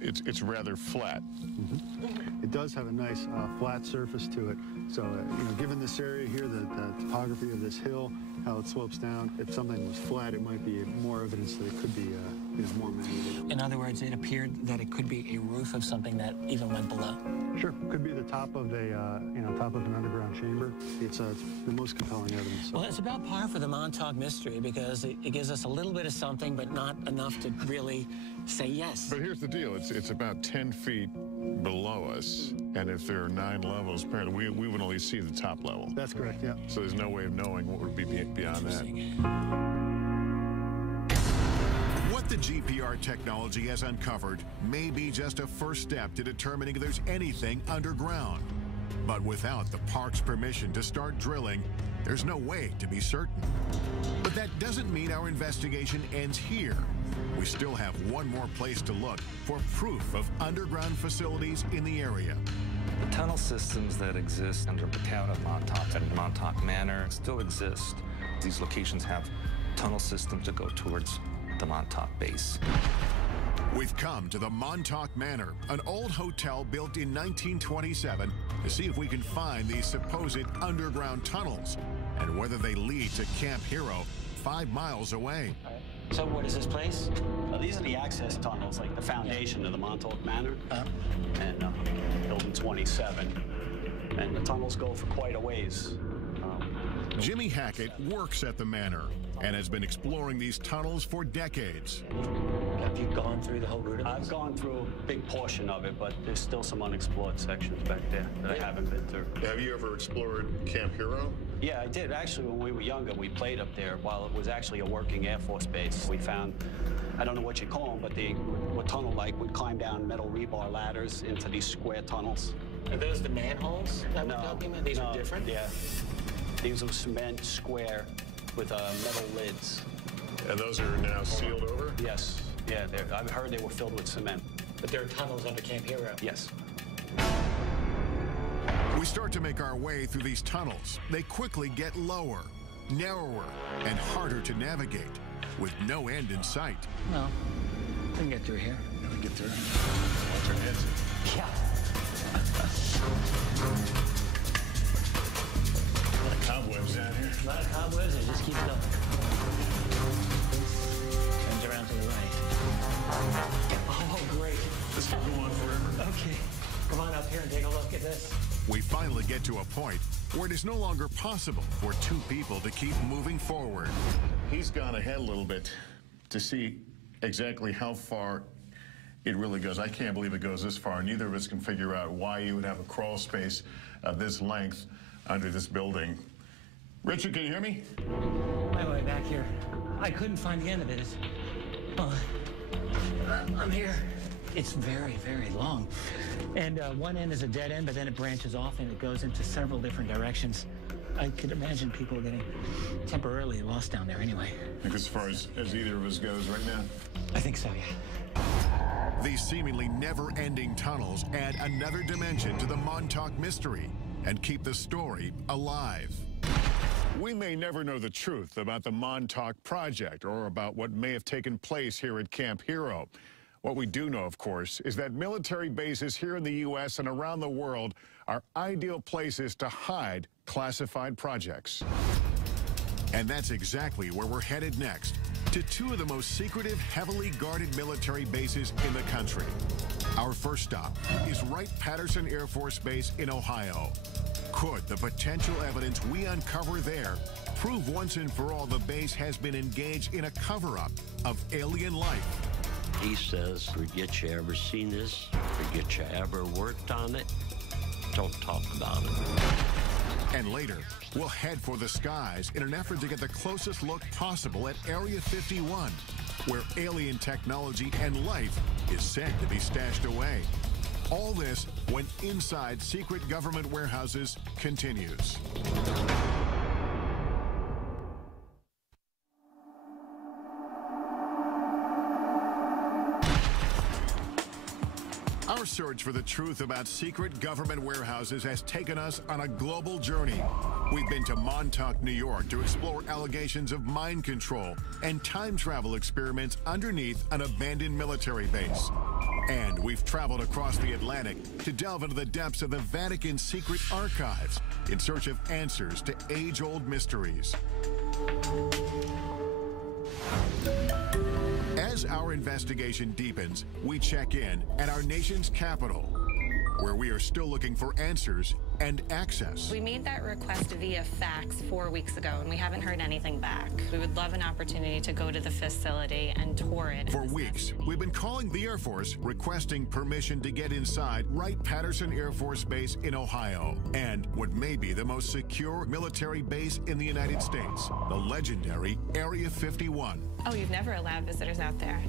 it's rather flat. Mm-hmm. It does have a nice flat surface to it. So, given this area here, the topography of this hill, how it slopes down, if something was flat, it might be more evidence that it could be more man-made. In other words, it appeared that it could be a roof of something that even went below. Sure, could be the top of top of an underground chamber. It's the most compelling evidence. Well, it's about par for the Montauk mystery because it gives us a little bit of something, but not enough to really say yes. But here's the deal: it's about 10 feet below us, and if there are 9 levels, apparently we would only see the top level. That's correct. Yeah. So there's no way of knowing what would be beyond that. What the GPR technology has uncovered may be just a first step to determining if there's anything underground. But without the park's permission to start drilling, there's no way to be certain. But that doesn't mean our investigation ends here. We still have one more place to look for proof of underground facilities in the area. The tunnel systems that exist under the town of Montauk and Montauk Manor still exist. These locations have tunnel systems that go towards the Montauk base. We've come to the Montauk Manor, an old hotel built in 1927, to see if we can find these supposed underground tunnels and whether they lead to Camp Hero 5 miles away. So what is this place? These are the access tunnels, like the foundation of the Montauk Manor, and building 27. And the tunnels go for quite a ways. Jimmy Hackett works at the manor and has been exploring these tunnels for decades. Have you gone through the whole route of I've gone through a big portion of it, but there's still some unexplored sections back there that I haven't been through. Have you ever explored Camp Hero? Yeah, I did. Actually, when we were younger, we played up there while it was actually a working Air Force base. We found, I don't know what you call them, but they were tunnel-like. We'd climb down metal rebar ladders into these square tunnels. Are those the manholes that we're talking about? These are different? Yeah. These are cement square with metal lids. And those are now sealed over? Yes. Yeah, I've heard they were filled with cement. But there are tunnels under Camp Hero? Yes. We start to make our way through these tunnels. They quickly get lower, narrower, and harder to navigate, with no end in sight. No, we can get through here. Yeah, we can get through. Watch our heads. Yeah. A lot of cobwebs down here. A lot of cobwebs, it just keeps going. Turns around to the right. Oh, great. This will go on forever. Okay. Come on up here and take a look at this. We finally get to a point where it is no longer possible for 2 people to keep moving forward. He's gone ahead a little bit to see exactly how far it really goes. I can't believe it goes this far. Neither of us can figure out why you would have a crawl space of this length under this building. Richard, can you hear me? My way back here. I couldn't find the end of it. I'm here. It's very, very long. And one end is a dead end, but then it branches off and it goes into several different directions. I could imagine people getting temporarily lost down there anyway. I think as far as either of us goes right now? I think so, yeah. These seemingly never-ending tunnels add another dimension to the Montauk mystery and keep the story alive. We may never know the truth about the Montauk Project or about what may have taken place here at Camp Hero. What we do know, of course, is that military bases here in the U.S. and around the world are ideal places to hide classified projects. And that's exactly where we're headed next, to 2 of the most secretive, heavily guarded military bases in the country. Our first stop is Wright-Patterson Air Force Base in Ohio. Could the potential evidence we uncover there prove once and for all the base has been engaged in a cover-up of alien life? He says, forget you ever seen this, forget you ever worked on it, don't talk about it. And later, we'll head for the skies in an effort to get the closest look possible at Area 51, where alien technology and life is said to be stashed away. All this when Inside Secret Government Warehouses continues. Our search for the truth about secret government warehouses has taken us on a global journey. We've been to Montauk, New York to explore allegations of mind control and time travel experiments underneath an abandoned military base. And we've traveled across the Atlantic to delve into the depths of the Vatican's secret archives in search of answers to age-old mysteries. As our investigation deepens, we check in at our nation's capital, where we are still looking for answers and access. We made that request via fax 4 weeks ago, and we haven't heard anything back. We would love an opportunity to go to the facility and tour it. For weeks, we've been calling the Air Force requesting permission to get inside Wright-Patterson Air Force Base in Ohio, and what may be the most secure military base in the United States, the legendary Area 51. Oh, you've never allowed visitors out there?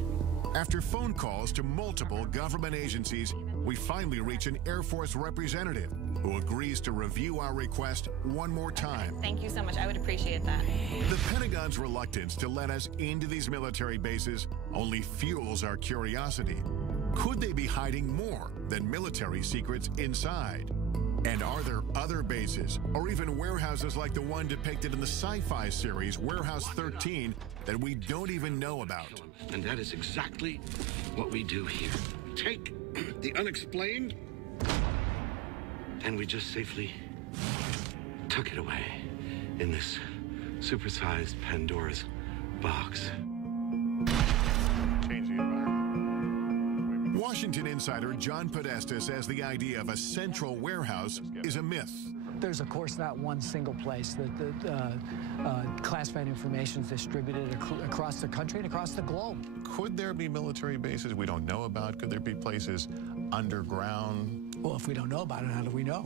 After phone calls to multiple government agencies, we finally reach an Air Force representative who agrees to review our request one more time. Thank you so much. I would appreciate that. The Pentagon's reluctance to let us into these military bases only fuels our curiosity. Could they be hiding more than military secrets inside? And are there other bases, or even warehouses like the one depicted in the sci-fi series Warehouse 13 that we don't even know about? And that is exactly what we do here. Take the unexplained, and we just safely took it away in this supersized Pandora's box. Change the environment. Washington insider John Podesta says the idea of a central warehouse is a myth. There's, of course, not one single place that classified information is distributed across the country and across the globe. Could there be military bases we don't know about? Could there be places underground? Well, if we don't know about it, how do we know?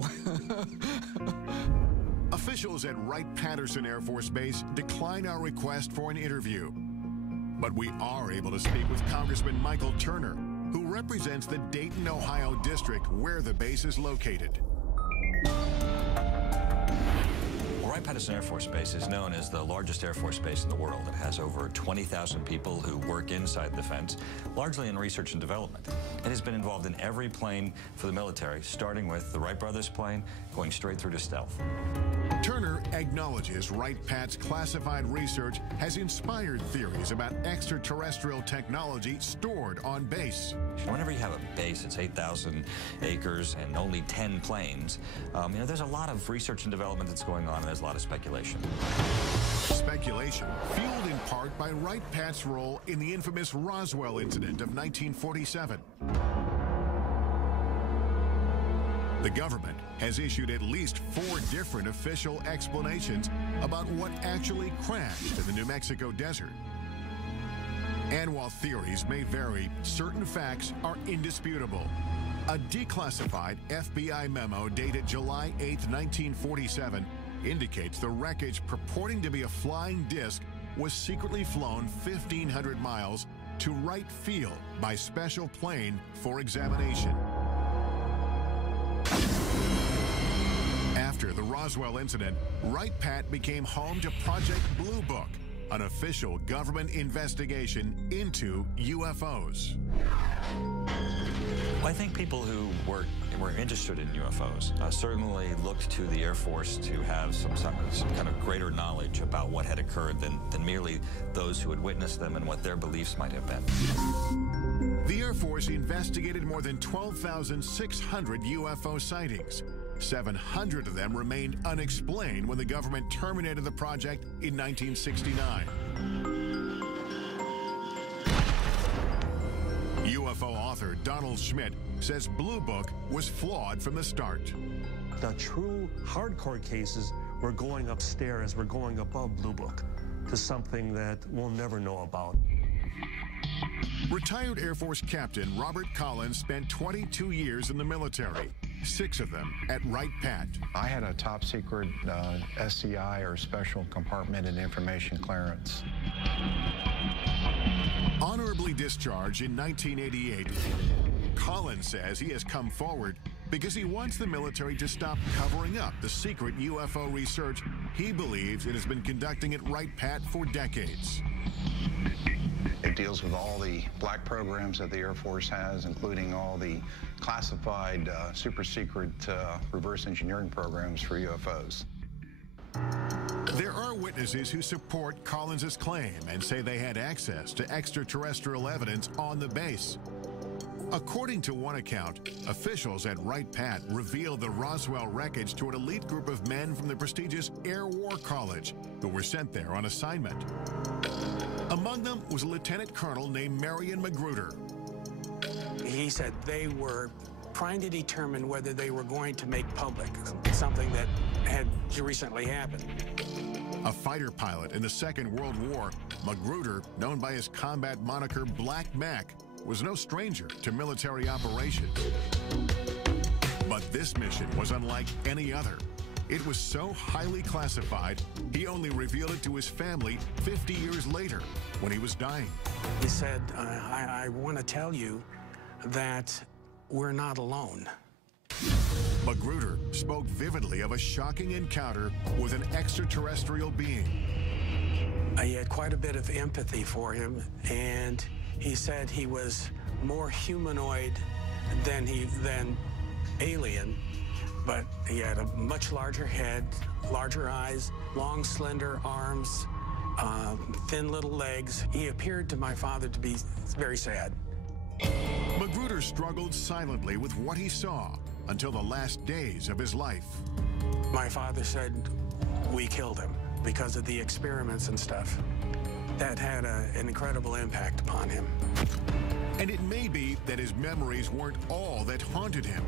Officials at Wright-Patterson Air Force Base decline our request for an interview. But we are able to speak with Congressman Michael Turner, who represents the Dayton, Ohio district where the base is located. Wright-Patterson Air Force Base is known as the largest Air Force base in the world. It has over 20,000 people who work inside the fence, largely in research and development. It has been involved in every plane for the military, starting with the Wright brothers plane, going straight through to stealth. Turner acknowledges Wright-Pat's classified research has inspired theories about extraterrestrial technology stored on base. Whenever you have a base, it's 8,000 acres and only 10 planes. There's a lot of research and development that's going on, and there's a lot of speculation. Speculation fueled in part by Wright-Pat's role in the infamous Roswell incident of 1947. The government has issued at least 4 different official explanations about what actually crashed in the New Mexico desert. And while theories may vary, certain facts are indisputable. A declassified FBI memo dated July 8, 1947, indicates the wreckage purporting to be a flying disc was secretly flown 1,500 miles to Wright Field by special plane for examination. After the Roswell incident, Wright-Pat became home to Project Blue Book, an official government investigation into UFOs. Well, I think people who were interested in UFOs certainly looked to the Air Force to have some kind of greater knowledge about what had occurred than merely those who had witnessed them and what their beliefs might have been. The Air Force investigated more than 12,600 UFO sightings. 700 of them remained unexplained when the government terminated the project in 1969. UFO author Donald Schmidt says Blue Book was flawed from the start. The true hardcore cases were going upstairs, we're going above Blue Book to something that we'll never know about. Retired Air Force Captain Robert Collins spent 22 years in the military, 6 of them at Wright-Pat. I had a top secret SCI, or Special Compartmented Information Clearance. Honorably discharged in 1988, Collins says he has come forward because he wants the military to stop covering up the secret UFO research he believes it has been conducting at Wright-Pat for decades. It deals with all the black programs that the Air Force has, including all the classified, super secret reverse engineering programs for UFOs. There are witnesses who support Collins's claim and say they had access to extraterrestrial evidence on the base. According to one account, officials at Wright-Patt revealed the Roswell wreckage to an elite group of men from the prestigious Air War College who were sent there on assignment. Among them was a lieutenant colonel named Marion Magruder. He said they were trying to determine whether they were going to make public something that had recently happened. A fighter pilot in the Second World War, Magruder, known by his combat moniker Black Mac, was no stranger to military operations. But this mission was unlike any other. It was so highly classified, he only revealed it to his family 50 years later when he was dying. He said, I want to tell you that we're not alone. Magruder spoke vividly of a shocking encounter with an extraterrestrial being. He had quite a bit of empathy for him, and he said he was more humanoid than alien, but he had a much larger head, larger eyes, long, slender arms, thin little legs. He appeared to my father to be very sad. Magruder struggled silently with what he saw until the last days of his life. My father said we killed him because of the experiments and stuff. That had an incredible impact upon him. And it may be that his memories weren't all that haunted him.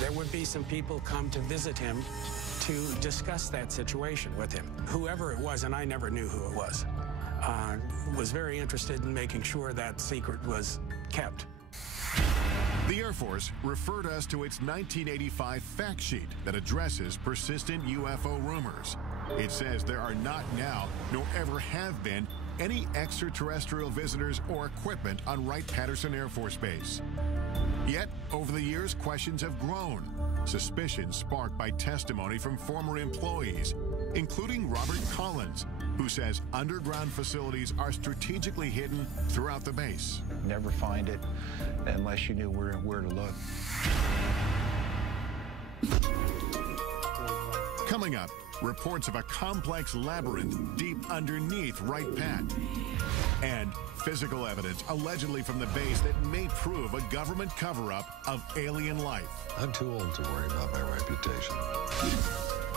There would be some people come to visit him to discuss that situation with him. Whoever it was, and I never knew who it was very interested in making sure that secret was kept. The Air Force referred us to its 1985 fact sheet that addresses persistent UFO rumors. It says there are not now, nor ever have been, any extraterrestrial visitors or equipment on Wright-Patterson Air Force Base. Yet, over the years, questions have grown, suspicions sparked by testimony from former employees, including Robert Collins, who says underground facilities are strategically hidden throughout the base. Never find it unless you knew where to look. Coming up, reports of a complex labyrinth deep underneath Wright-Patt, and physical evidence allegedly from the base that may prove a government cover-up of alien life. I'm too old to worry about my reputation.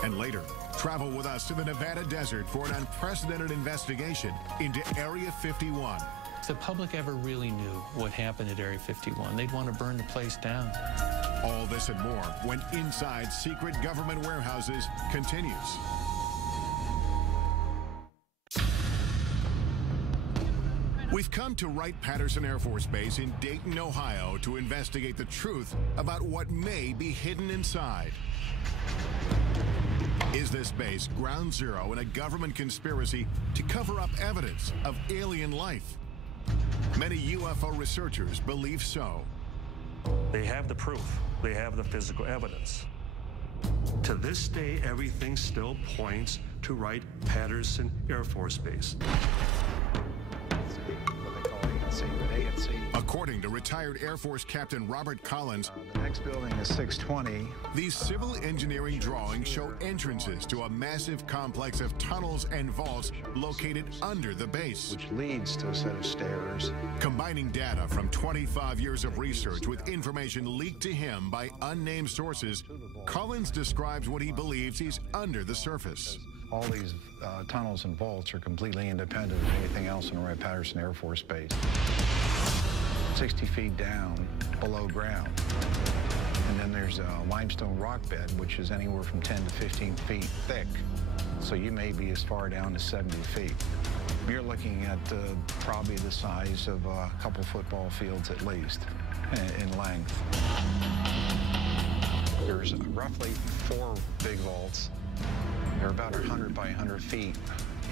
And later, travel with us to the Nevada desert for an unprecedented investigation into Area 51. If the public ever really knew what happened at Area 51, they'd want to burn the place down. All this and more when Inside Secret Government Warehouses continues. We've come to Wright-Patterson Air Force Base in Dayton, Ohio to investigate the truth about what may be hidden inside. Is this base ground zero in a government conspiracy to cover up evidence of alien life? Many UFO researchers believe so. They have the proof. They have the physical evidence. To this day, everything still points to Wright-Patterson Air Force Base. According to retired Air Force Captain Robert Collins, the next building is 620. These civil engineering drawings show entrances to a massive complex of tunnels and vaults located under the base, which leads to a set of stairs. Combining data from 25 years of research with information leaked to him by unnamed sources, Collins describes what he believes he's under the surface. All these tunnels and vaults are completely independent of anything else in Wright-Patterson Air Force Base. 60 feet down below ground. And then there's a limestone rock bed, which is anywhere from 10 to 15 feet thick. So you may be as far down as 70 feet. You're looking at probably the size of a couple football fields at least in length. There's roughly 4 big vaults. They're about 100 by 100 feet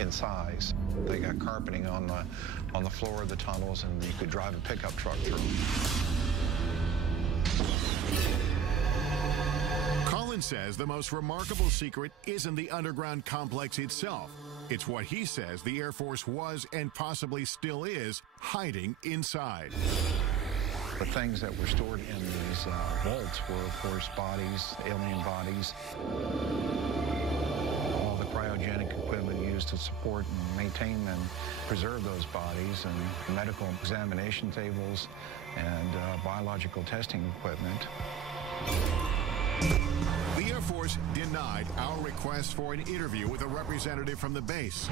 in size. They got carpeting on the floor of the tunnels, and you could drive a pickup truck through them. Collins says the most remarkable secret isn't the underground complex itself, It's what he says the Air Force was and possibly still is hiding inside. The things that were stored in these vaults were, of course, bodies, alien bodies, all the cryogenic equipment used to support and maintain and preserve those bodies, and medical examination tables and biological testing equipment. The Air Force denied our request for an interview with a representative from the base.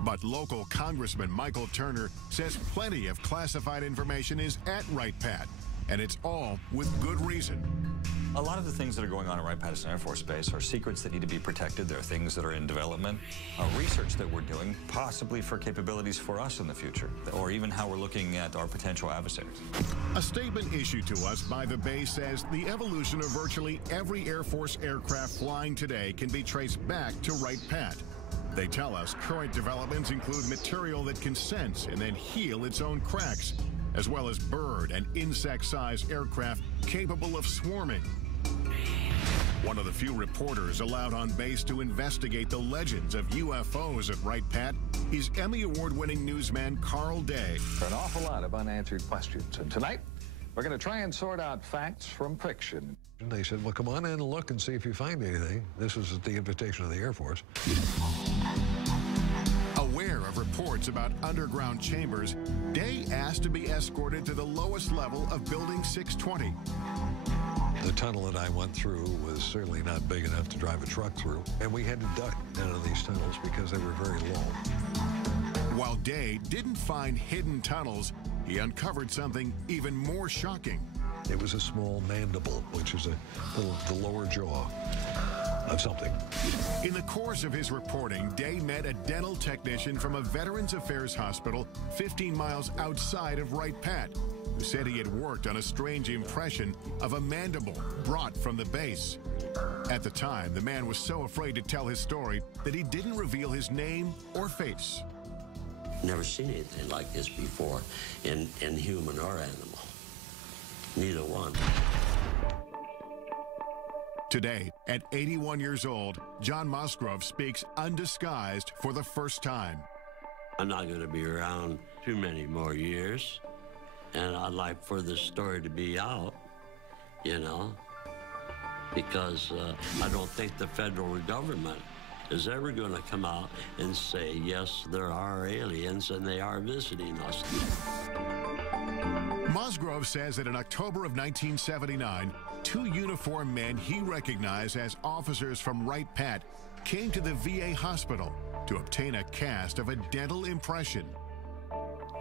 But local Congressman Michael Turner says plenty of classified information is at Wright-Patt, and it's all with good reason. A lot of the things that are going on at Wright-Patterson Air Force Base are secrets that need to be protected. There are things that are in development, research that we're doing, possibly for capabilities for us in the future, or even how we're looking at our potential adversaries. A statement issued to us by the base says the evolution of virtually every Air Force aircraft flying today can be traced back to Wright-Patt. They tell us current developments include material that can sense and then heal its own cracks, as well as bird and insect-sized aircraft capable of swarming. One of the few reporters allowed on base to investigate the legends of UFOs at Wright-Patt is Emmy Award-winning newsman Carl Day. An awful lot of unanswered questions, and tonight we're going to try and sort out facts from fiction. And they said, well, come on in and look and see if you find anything. This was at the invitation of the Air Force. Aware of reports about underground chambers, Day asked to be escorted to the lowest level of Building 620. The tunnel that I went through was certainly not big enough to drive a truck through, and we had to duck out of these tunnels because they were very low. While Day didn't find hidden tunnels, he uncovered something even more shocking. It was a small mandible, which is the lower jaw of something. In the course of his reporting, Day met a dental technician from a Veterans Affairs hospital 15 miles outside of Wright-Patt, who said he had worked on a strange impression of a mandible brought from the base. At the time, the man was so afraid to tell his story that he didn't reveal his name or face. Never seen anything like this before in human or animal. Neither one. Today, at 81 years old, John Musgrove speaks undisguised for the first time. I'm not going to be around too many more years, and I'd like for this story to be out, you know, because I don't think the federal government is ever going to come out and say, yes, there are aliens and they are visiting us. Musgrove says that in October of 1979, two uniformed men he recognized as officers from Wright-Patt came to the VA hospital to obtain a cast of a dental impression.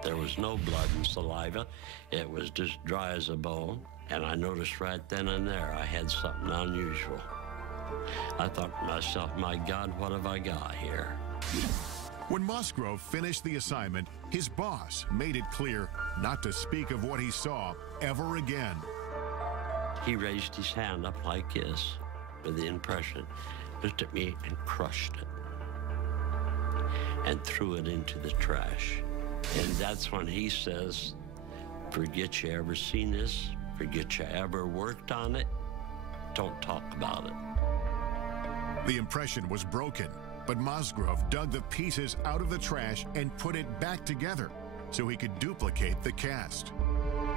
There was no blood and saliva. It was just dry as a bone. And I noticed right then and there I had something unusual. I thought to myself, my God, what have I got here? When Musgrove finished the assignment, his boss made it clear not to speak of what he saw ever again. He raised his hand up like this with the impression, looked at me and crushed it and threw it into the trash. And that's when he says, forget you ever seen this, forget you ever worked on it, don't talk about it. The impression was broken, but Musgrove dug the pieces out of the trash and put it back together so he could duplicate the cast.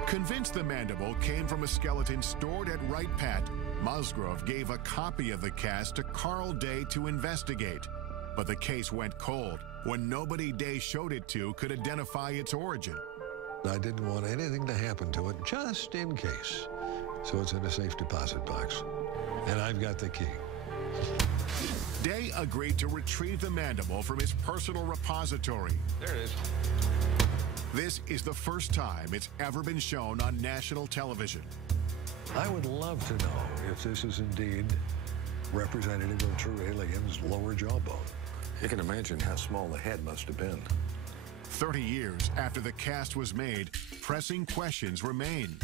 Convinced the mandible came from a skeleton stored at Wright-Patt, Musgrove gave a copy of the cast to Carl Day to investigate. But the case went cold when nobody Day showed it to could identify its origin. I didn't want anything to happen to it, just in case. So it's in a safe deposit box. And I've got the key. Day agreed to retrieve the mandible from his personal repository. There it is. This is the first time it's ever been shown on national television. I would love to know if this is indeed representative of true aliens' lower jawbone. You can imagine how small the head must have been. 30 years after the cast was made, pressing questions remain.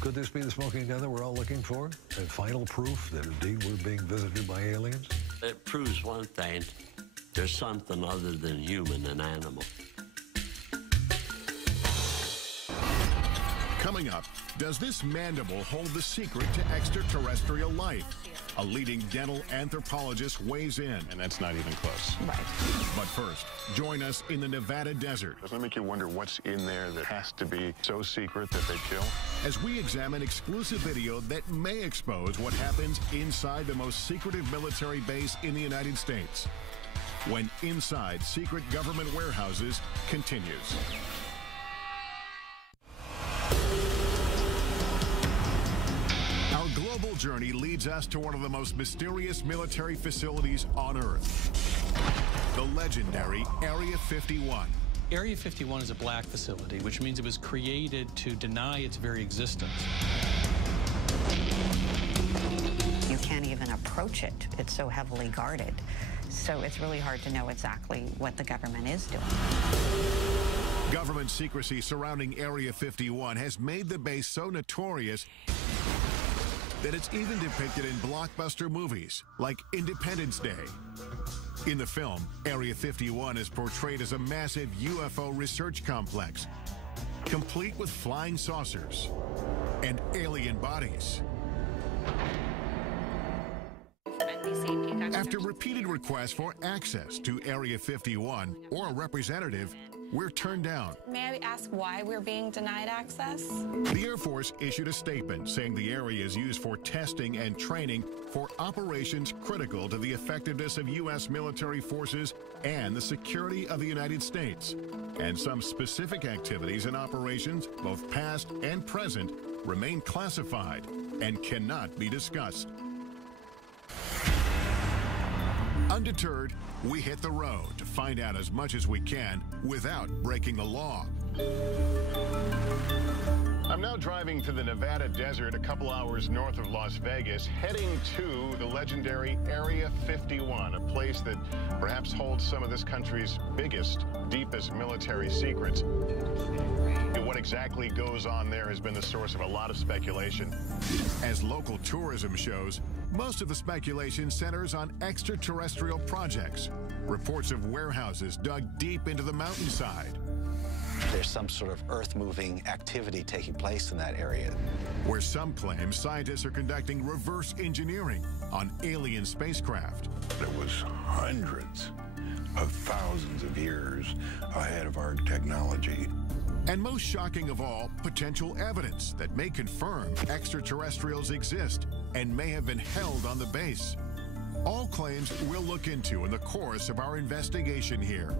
Could this be the smoking gun that we're all looking for? And final proof that indeed we're being visited by aliens? It proves one thing. There's something other than human and animal. Coming up, does this mandible hold the secret to extraterrestrial life? A leading dental anthropologist weighs in. And that's not even close. Right. But first, join us in the Nevada desert. Doesn't it make you wonder what's in there that has to be so secret that they kill? As we examine exclusive video that may expose what happens inside the most secretive military base in the United States. When Inside Secret Government Warehouses continues. Our global journey leads us to one of the most mysterious military facilities on Earth. The legendary Area 51. Area 51 is a black facility, which means it was created to deny its very existence. You can't even approach it. It's so heavily guarded. So it's really hard to know exactly what the government is doing. Government secrecy surrounding Area 51 has made the base so notorious that it's even depicted in blockbuster movies like Independence Day. In the film, Area 51 is portrayed as a massive UFO research complex, complete with flying saucers and alien bodies. After repeated requests for access to Area 51 or a representative, we're turned down. May I ask why we're being denied access? The Air Force issued a statement saying the area is used for testing and training for operations critical to the effectiveness of U.S. military forces and the security of the United States. And some specific activities and operations, both past and present, remain classified and cannot be discussed. Undeterred, we hit the road to find out as much as we can without breaking the law. I'm now driving to the Nevada desert a couple hours north of Las Vegas, heading to the legendary Area 51, a place that perhaps holds some of this country's biggest, deepest military secrets. What exactly goes on there has been the source of a lot of speculation. As local tourism shows, most of the speculation centers on extraterrestrial projects, reports of warehouses dug deep into the mountainside. There's some sort of earth-moving activity taking place in that area. Where some claim scientists are conducting reverse engineering on alien spacecraft. It was hundreds of thousands of years ahead of our technology. And most shocking of all, potential evidence that may confirm extraterrestrials exist and may have been held on the base. All claims we'll look into in the course of our investigation here.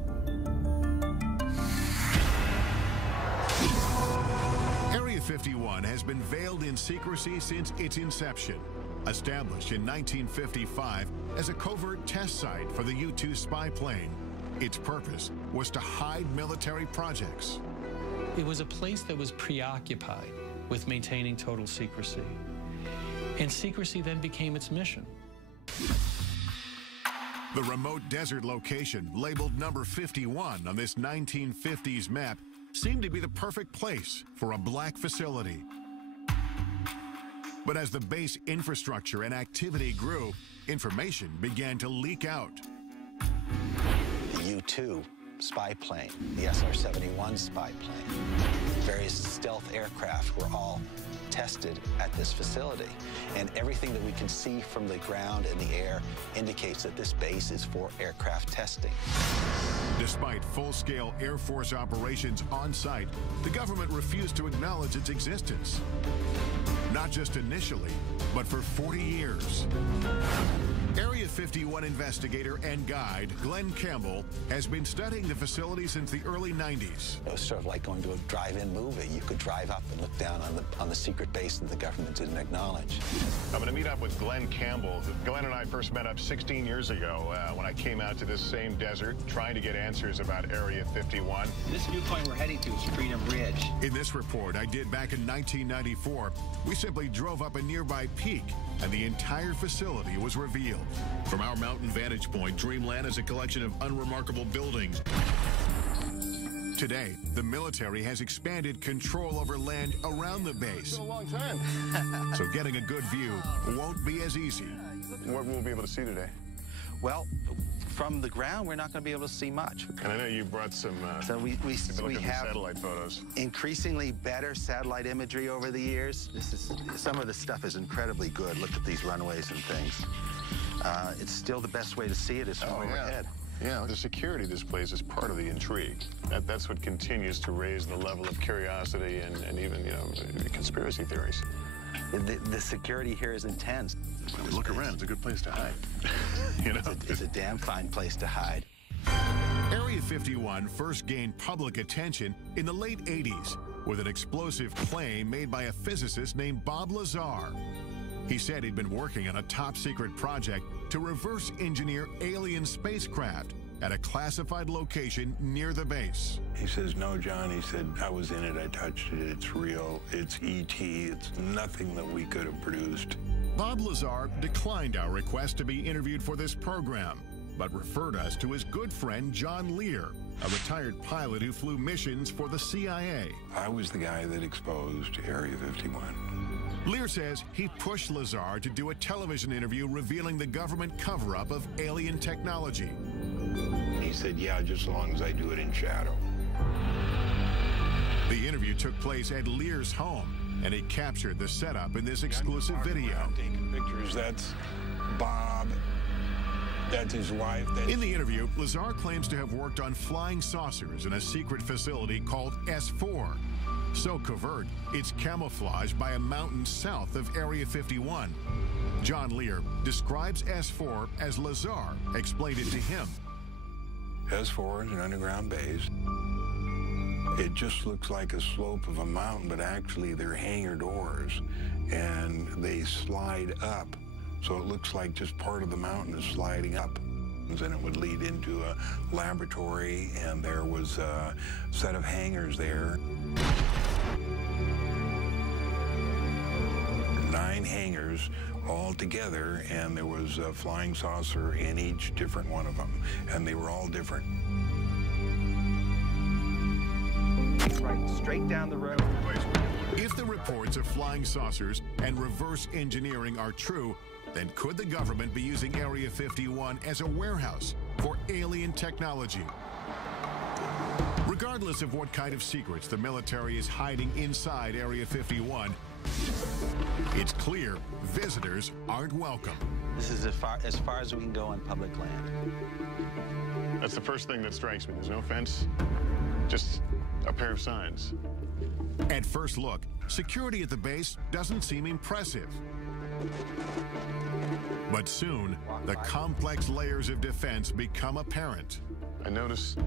Area 51 has been veiled in secrecy since its inception. Established in 1955 as a covert test site for the U-2 spy plane, its purpose was to hide military projects. It was a place that was preoccupied with maintaining total secrecy. And secrecy then became its mission. The remote desert location, labeled number 51 on this 1950s map, seemed to be the perfect place for a black facility. But as the base infrastructure and activity grew, information began to leak out. The U-2 spy plane, the SR-71 spy plane, various stealth aircraft were all tested at this facility. And everything that we can see from the ground and the air indicates that this base is for aircraft testing. Despite full-scale Air Force operations on site, the government refused to acknowledge its existence. Not just initially, but for 40 years. Area 51 investigator and guide Glenn Campbell has been studying the facility since the early 90s. It was sort of like going to a drive-in movie. You could drive up and look down on the secret base that the government didn't acknowledge. I'm going to meet up with Glenn Campbell. Glenn and I first met up 16 years ago when I came out to this same desert trying to get answers about Area 51. This new point we're heading to is Freedom Ridge. In this report I did back in 1994, we simply drove up a nearby peak and the entire facility was revealed. From our mountain vantage point, Dreamland is a collection of unremarkable buildings. Today, the military has expanded control over land around the base. It's been a long time. So getting a good view won't be as easy. What will we be able to see today? Well, from the ground, we're not going to be able to see much. And I know you brought some so we have satellite photos. Increasingly better satellite imagery over the years. Some of the stuff is incredibly good. Look at these runways and things. It's still the best way to see it is from overhead. Yeah, the security of this place is part of the intrigue. That's what continues to raise the level of curiosity and even, you know, conspiracy theories. The security here is intense. When we look around, it's a good place to hide. You know? It's a damn fine place to hide. Area 51 first gained public attention in the late 80s with an explosive claim made by a physicist named Bob Lazar. He said he'd been working on a top-secret project to reverse engineer alien spacecraft at a classified location near the base. He says, no, John, he said, I was in it, I touched it, it's real, it's E.T., it's nothing that we could have produced. Bob Lazar declined our request to be interviewed for this program, but referred us to his good friend John Lear, a retired pilot who flew missions for the CIA. I was the guy that exposed Area 51. Lear says he pushed Lazar to do a television interview revealing the government cover-up of alien technology. He said, yeah, just as long as I do it in shadow. The interview took place at Lear's home, and he captured the setup in this exclusive video. Taking pictures, that's Bob. That's his wife. In the interview, Lazar claims to have worked on flying saucers in a secret facility called S4. So covert, it's camouflaged by a mountain south of Area 51. John Lear describes S4 as Lazar explained it to him. S4 is an underground base. It just looks like a slope of a mountain, but actually they're hangar doors, and they slide up. So it looks like just part of the mountain is sliding up. And it would lead into a laboratory, and there was a set of hangars there. 9 hangars all together, and there was a flying saucer in each different one of them, and they were all different. Right, straight down the road. If the reports of flying saucers and reverse engineering are true, then could the government be using Area 51 as a warehouse for alien technology? Regardless of what kind of secrets the military is hiding inside Area 51, it's clear visitors aren't welcome. This is as far as we can go on public land. That's the first thing that strikes me. There's no fence, just a pair of signs. At first look, security at the base doesn't seem impressive. But soon, the complex layers of defense become apparent. I noticed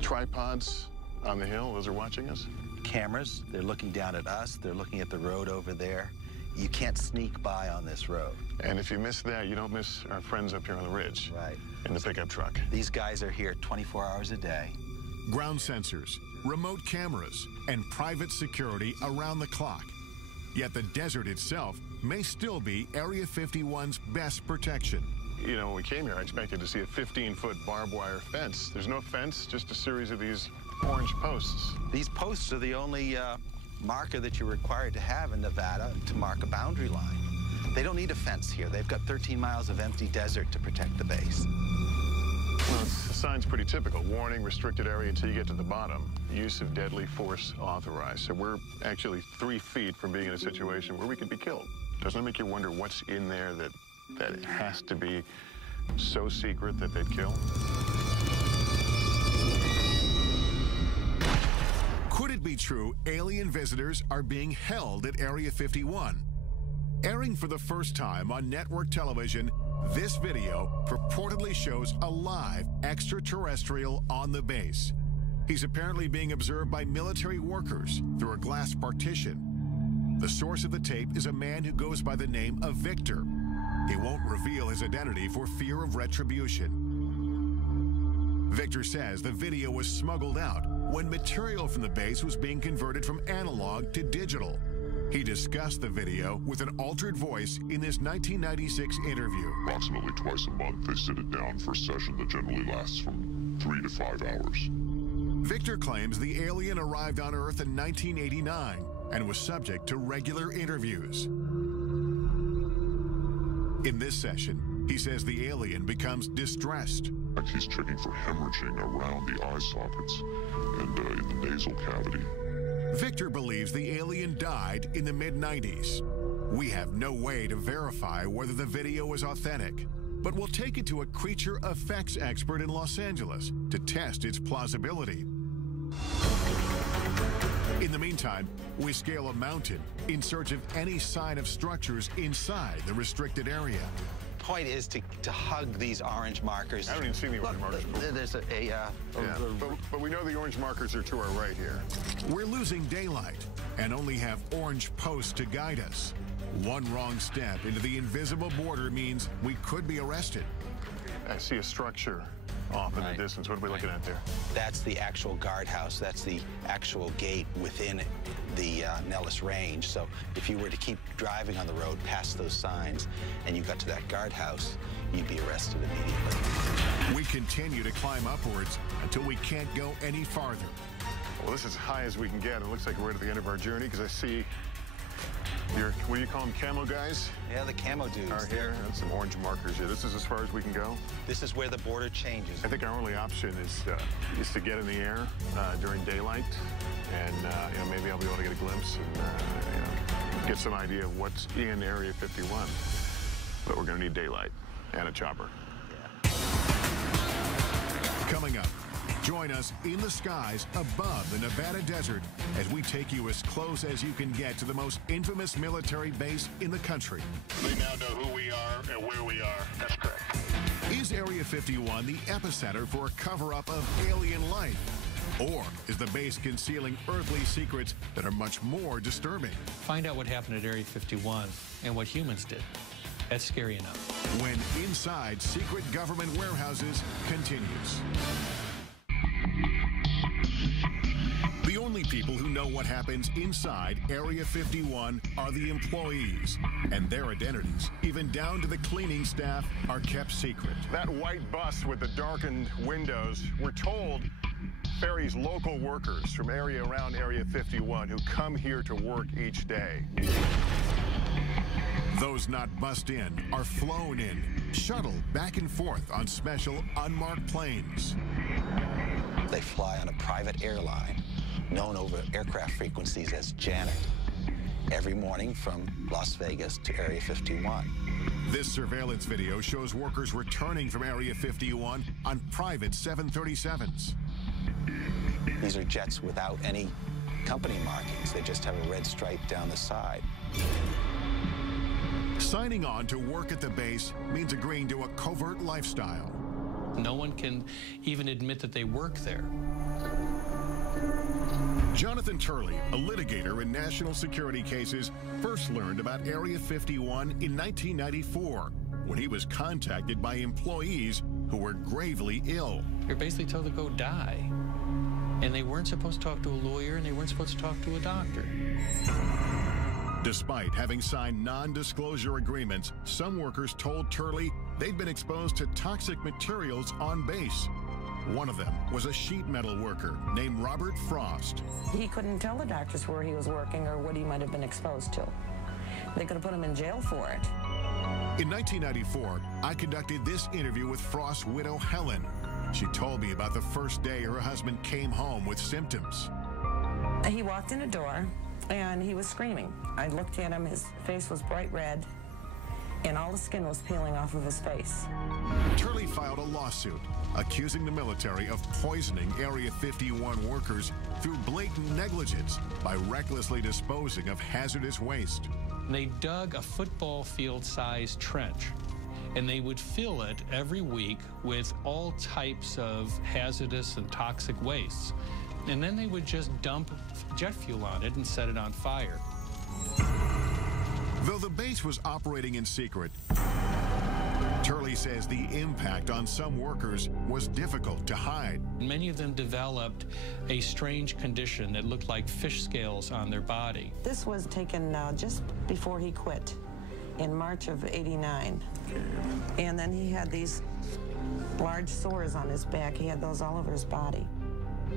tripods on the hill. Those are watching us. Cameras, they're looking down at us. They're looking at the road over there. You can't sneak by on this road. And if you miss that, you don't miss our friends up here on the ridge. Right. In the pickup truck. These guys are here 24 hours a day. Ground sensors, remote cameras, and private security around the clock. Yet the desert itself may still be Area 51's best protection. You know, when we came here, I expected to see a 15-foot barbed wire fence. There's no fence, just a series of these orange posts. These posts are the only marker that you're required to have in Nevada to mark a boundary line. They don't need a fence here. They've got 13 miles of empty desert to protect the base. Well, the sign's pretty typical. Warning, restricted area until you get to the bottom. Use of deadly force authorized. So we're actually 3 feet from being in a situation where we could be killed. Doesn't it make you wonder what's in there that it has to be so secret that they'd kill? Could it be true alien visitors are being held at Area 51? Airing for the first time on network television, this video purportedly shows a live extraterrestrial on the base. He's apparently being observed by military workers through a glass partition. The source of the tape is a man who goes by the name of Victor. He won't reveal his identity for fear of retribution. Victor says the video was smuggled out when material from the base was being converted from analog to digital. He discussed the video with an altered voice in this 1996 interview. Approximately twice a month, they sit it down for a session that generally lasts from 3 to 5 hours. Victor claims the alien arrived on Earth in 1989 and was subject to regular interviews. In this session, He says the alien becomes distressed. Like he's checking for hemorrhaging around the eye sockets and in the nasal cavity. Victor believes the alien died in the mid-90s. We have no way to verify whether the video is authentic, but we'll take it to a creature effects expert in Los Angeles to test its plausibility. In the meantime, we scale a mountain in search of any sign of structures inside the restricted area. Point is to hug these orange markers. I haven't even seen the orange markers. There's but we know the orange markers are to our right here. We're losing daylight and only have orange posts to guide us. One wrong step into the invisible border means we could be arrested. I see a structure off in the distance. What are we looking at there? That's the actual guardhouse. That's the actual gate within the Nellis Range. So if you were to keep driving on the road past those signs and you got to that guardhouse, you'd be arrested immediately. We continue to climb upwards until we can't go any farther. Well, this is as high as we can get. It looks like we're at the end of our journey because I see what do you call them, camo guys? Yeah, the camo dudes. Are here. That's some orange markers here. This is as far as we can go. This is where the border changes. I think our only option is to get in the air during daylight, and maybe I'll be able to get a glimpse and get some idea of what's in Area 51. But we're going to need daylight and a chopper. Yeah. Coming up, join us in the skies above the Nevada desert as we take you as close as you can get to the most infamous military base in the country. We now know who we are and where we are. That's correct. Is Area 51 the epicenter for a cover-up of alien life? Or is the base concealing earthly secrets that are much more disturbing? Find out what happened at Area 51 and what humans did. That's scary enough. When Inside Secret Government Warehouses continues. The only people who know what happens inside Area 51 are the employees, and their identities, even down to the cleaning staff, are kept secret. That white bus with the darkened windows, we're told, ferries local workers from around Area 51 who come here to work each day. Those not bussed in are flown in, shuttled back and forth on special unmarked planes. They fly on a private airline known over aircraft frequencies as Janet every morning from Las Vegas to Area 51. This surveillance video shows workers returning from Area 51 on private 737s. These are jets without any company markings. They just have a red stripe down the side. Signing on to work at the base means agreeing to a covert lifestyle. No one can even admit that they work there. Jonathan Turley, a litigator in national security cases, first learned about Area 51 in 1994 when he was contacted by employees who were gravely ill. You're basically told to go die. And they weren't supposed to talk to a lawyer, and they weren't supposed to talk to a doctor. Despite having signed non-disclosure agreements, some workers told Turley they'd been exposed to toxic materials on base. One of them was a sheet metal worker named Robert Frost. He couldn't tell the doctors where he was working or what he might have been exposed to. They could have put him in jail for it. In 1994, I conducted this interview with Frost's widow, Helen. She told me about the first day her husband came home with symptoms. He walked in a door, and he was screaming. I looked at him, his face was bright red, and all the skin was peeling off of his face. Turley filed a lawsuit accusing the military of poisoning Area 51 workers through blatant negligence by recklessly disposing of hazardous waste. They dug a football field-sized trench, and they would fill it every week with all types of hazardous and toxic wastes. And then they would just dump jet fuel on it and set it on fire. Though the base was operating in secret, Turley says the impact on some workers was difficult to hide. Many of them developed a strange condition that looked like fish scales on their body. This was taken just before he quit in March of '89. And then he had these large sores on his back. He had those all over his body.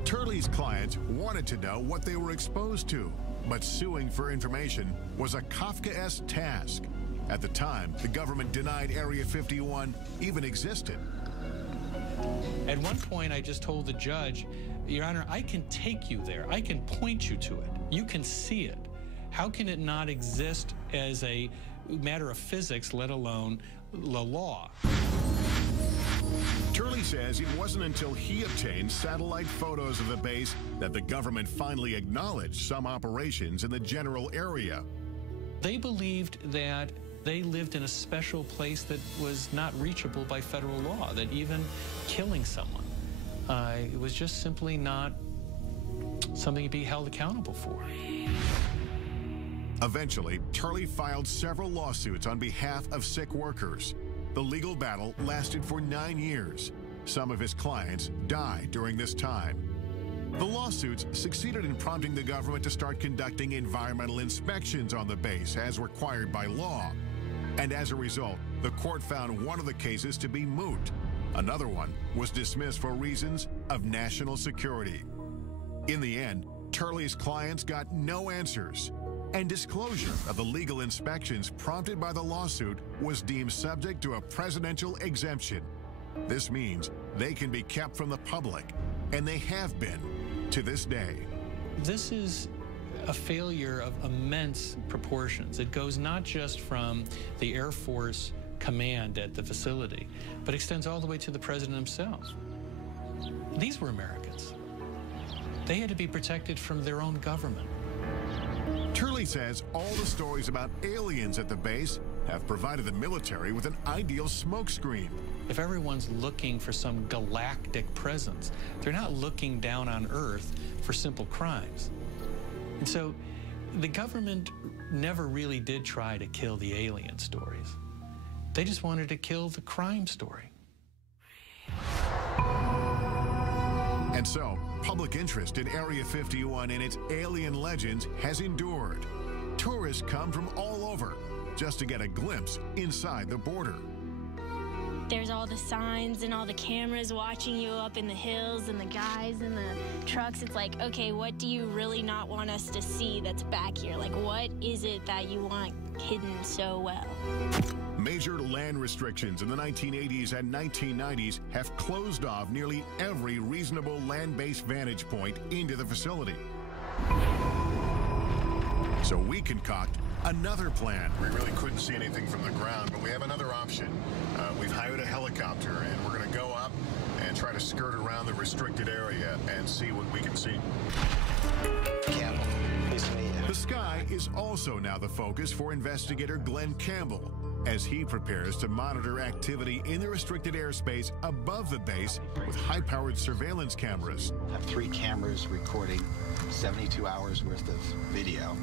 Turley's clients wanted to know what they were exposed to, but suing for information was a Kafkaesque task. At the time, the government denied Area 51 even existed. At one point, I just told the judge, Your Honor, I can take you there. I can point you to it. You can see it. How can it not exist as a matter of physics, let alone the law? Turley says it wasn't until he obtained satellite photos of the base that the government finally acknowledged some operations in the general area. They believed that they lived in a special place that was not reachable by federal law, that even killing someone, it was just simply not something to be held accountable for. Eventually, Turley filed several lawsuits on behalf of sick workers. The legal battle lasted for 9 years. Some of his clients died during this time. The lawsuits succeeded in prompting the government to start conducting environmental inspections on the base as required by law. And as a result, the court found one of the cases to be moot. Another one was dismissed for reasons of national security. In the end, Turley's clients got no answers, and disclosure of the legal inspections prompted by the lawsuit was deemed subject to a presidential exemption. This means they can be kept from the public, and they have been to this day. This is a failure of immense proportions. It goes not just from the Air Force command at the facility, but extends all the way to the president himself. These were Americans. They had to be protected from their own government. Turley says all the stories about aliens at the base have provided the military with an ideal smokescreen. If everyone's looking for some galactic presence, they're not looking down on Earth for simple crimes. And so the government never really did try to kill the alien stories. They just wanted to kill the crime story. And so, public interest in Area 51 and its alien legends has endured. Tourists come from all over just to get a glimpse inside the border. There's all the signs and all the cameras watching you up in the hills and the guys in the trucks. It's like, okay, what do you really not want us to see that's back here? Like, what is it that you want hidden so well? Major land restrictions in the 1980s and 1990s have closed off nearly every reasonable land-based vantage point into the facility. So we concoct another plan. We really couldn't see anything from the ground, but we have another option. We've hired a helicopter, and we're going to go up and try to skirt around the restricted area and see what we can see. Campbell, pleased to meet you. The sky is also now the focus for investigator Glenn Campbell as he prepares to monitor activity in the restricted airspace above the base with high-powered surveillance cameras. I have 3 cameras recording 72 hours worth of video.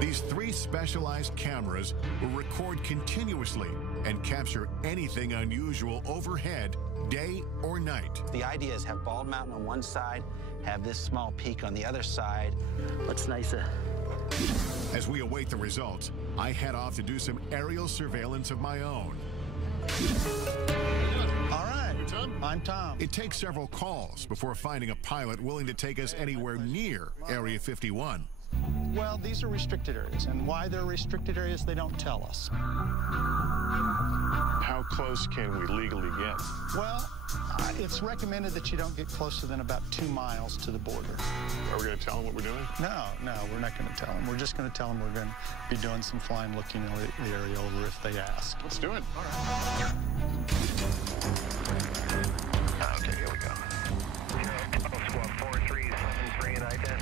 These 3 specialized cameras will record continuously and capture anything unusual overhead, day or night. The idea is have Bald Mountain on one side, have this small peak on the other side. What's nicer? As we await the results, I head off to do some aerial surveillance of my own. All right, I'm Tom. It takes several calls before finding a pilot willing to take us anywhere near Area 51. Well, these are restricted areas, and why they're restricted areas, they don't tell us. How close can we legally get? Well, it's recommended that you don't get closer than about 2 miles to the border. Are we going to tell them what we're doing? No, we're not going to tell them. We're just going to tell them we're going to be doing some flying, looking the area over if they ask. Let's do it. Okay, here we go. Squad 4373 and ident.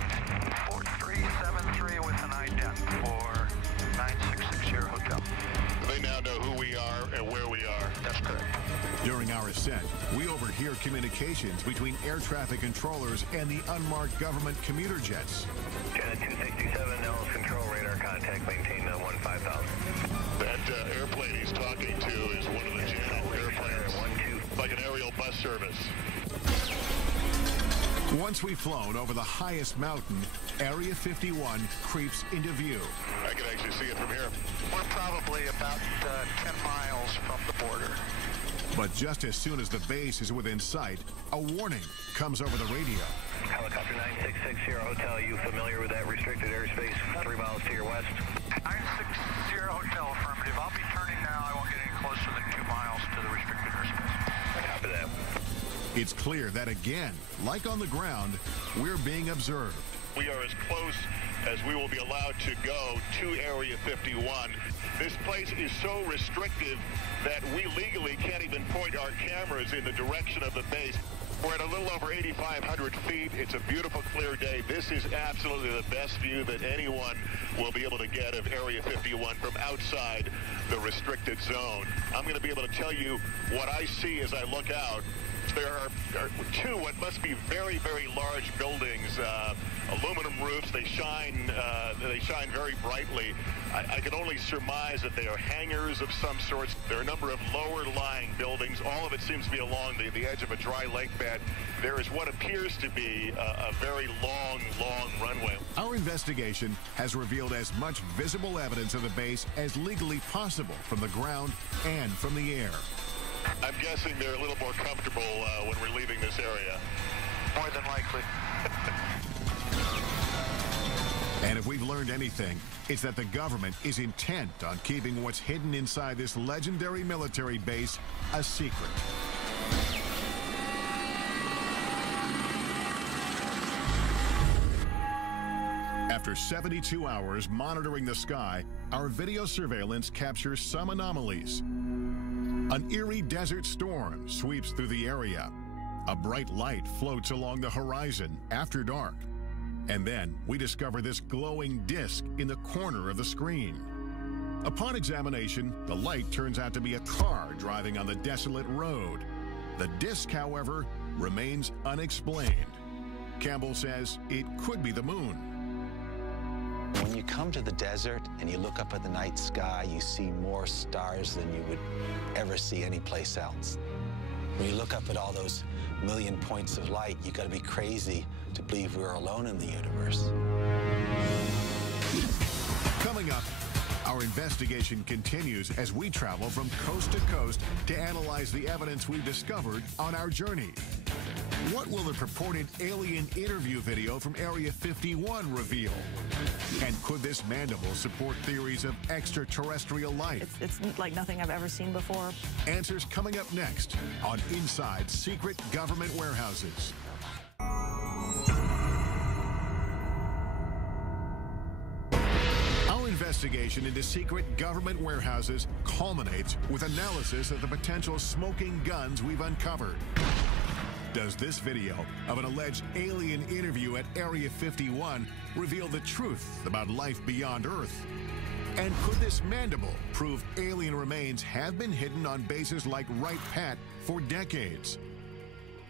4373 with an ident for 9660 Hotel. They now know who we are and where we are. That's correct. During our ascent, we overhear communications between air traffic controllers and the unmarked government commuter jets. Janet 267, Nellis control radar contact, maintain 15,000. That airplane he's talking to is one of the Janet airplanes, like an aerial bus service. Once we've flown over the highest mountain, Area 51 creeps into view. I can actually see it from here. We're probably about 10 miles from the border. But just as soon as the base is within sight, a warning comes over the radio. Helicopter 9660 Hotel, you familiar with that restricted airspace 3 miles to your west? 9660 It's clear that again, like on the ground, we're being observed. We are as close as we will be allowed to go to Area 51. This place is so restrictive that we legally can't even point our cameras in the direction of the base. We're at a little over 8,500 feet. It's a beautiful, clear day. This is absolutely the best view that anyone will be able to get of Area 51 from outside the restricted zone. I'm going to be able to tell you what I see as I look out. There are two what must be very, very large buildings, aluminum roofs. They shine very brightly. I can only surmise that they are hangars of some sorts. There are a number of lower-lying buildings. All of it seems to be along the edge of a dry lake bed. There is what appears to be a very long runway. Our investigation has revealed as much visible evidence of the base as legally possible from the ground and from the air. I'm guessing they're a little more comfortable when we're leaving this area. More than likely. And if we've learned anything, it's that the government is intent on keeping what's hidden inside this legendary military base a secret. After 72 hours monitoring the sky, our video surveillance captures some anomalies. An eerie desert storm sweeps through the area. A bright light floats along the horizon after dark. And then we discover this glowing disc in the corner of the screen. Upon examination, the light turns out to be a car driving on the desolate road. The disc, however, remains unexplained. Campbell says it could be the moon. When you come to the desert and you look up at the night sky, you see more stars than you would ever see anyplace else. When you look up at all those million points of light, you got to be crazy to believe we're alone in the universe. Coming up, our investigation continues as we travel from coast to coast to analyze the evidence we've discovered on our journey. What will the purported alien interview video from Area 51 reveal? And could this mandible support theories of extraterrestrial life? It's like nothing I've ever seen before. Answers coming up next on Inside Secret Government Warehouses. Our investigation into secret government warehouses culminates with analysis of the potential smoking guns we've uncovered. Does this video of an alleged alien interview at Area 51 reveal the truth about life beyond Earth? And could this mandible prove alien remains have been hidden on bases like Wright Pat for decades?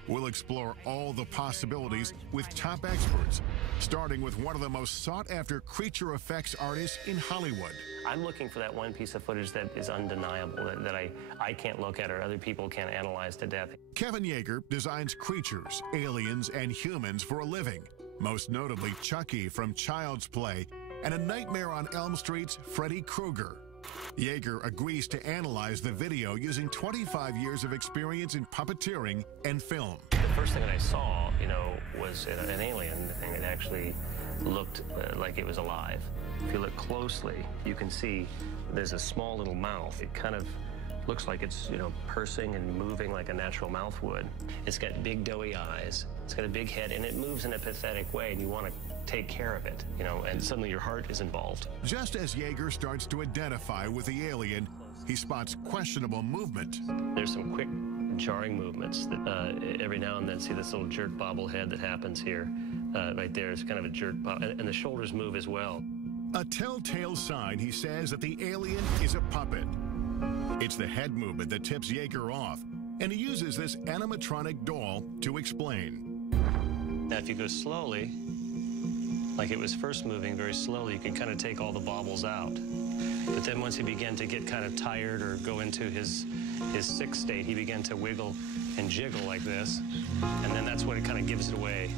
We'll explore all the possibilities with top experts, starting with one of the most sought-after creature effects artists in Hollywood. I'm looking for that one piece of footage that is undeniable, that I can't look at or other people can't analyze to death. Kevin Yeager designs creatures, aliens, and humans for a living, most notably Chucky from Child's Play and A Nightmare on Elm Street's Freddy Krueger. Yeager agrees to analyze the video using 25 years of experience in puppeteering and film. The first thing that I saw, was an alien thing that actually looked like it was alive. If you look closely, you can see there's a small little mouth. It kind of looks like it's, pursing and moving like a natural mouth would. It's got big doughy eyes. It's got a big head, and it moves in a pathetic way, and you want to take care of it, and suddenly your heart is involved. Just as Yeager starts to identify with the alien, he spots questionable movement. There's some quick, jarring movements that every now and then see this little jerk bobblehead that happens here. Right there is kind of a jerk bob, and the shoulders move as well. A telltale sign, he says, that the alien is a puppet. It's the head movement that tips Yeager off, and he uses this animatronic doll to explain. Now, if you go slowly, like it was first moving very slowly, you can kind of take all the bobbles out. But then once he began to get kind of tired or go into his sick state, he began to wiggle and jiggle like this, and then that's what it kind of gives it away.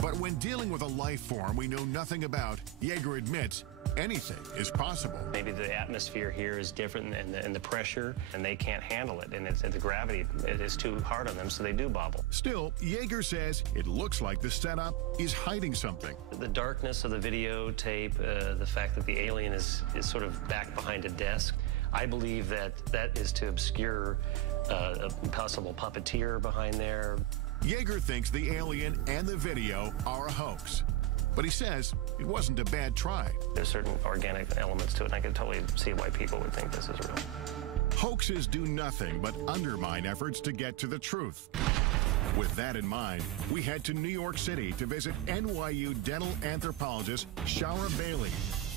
But when dealing with a life form we know nothing about, Yeager admits anything is possible. Maybe the atmosphere here is different and the pressure, and they can't handle it, and the gravity it is too hard on them, so they do bobble. Still, Yeager says it looks like the setup is hiding something. The darkness of the videotape, the fact that the alien is sort of back behind a desk, I believe that is to obscure a possible puppeteer behind there. Yeager thinks the alien and the video are a hoax, but he says it wasn't a bad try. There's certain organic elements to it, and I can totally see why people would think this is real. Hoaxes do nothing but undermine efforts to get to the truth. With that in mind, we head to New York City to visit NYU dental anthropologist Shara Bailey.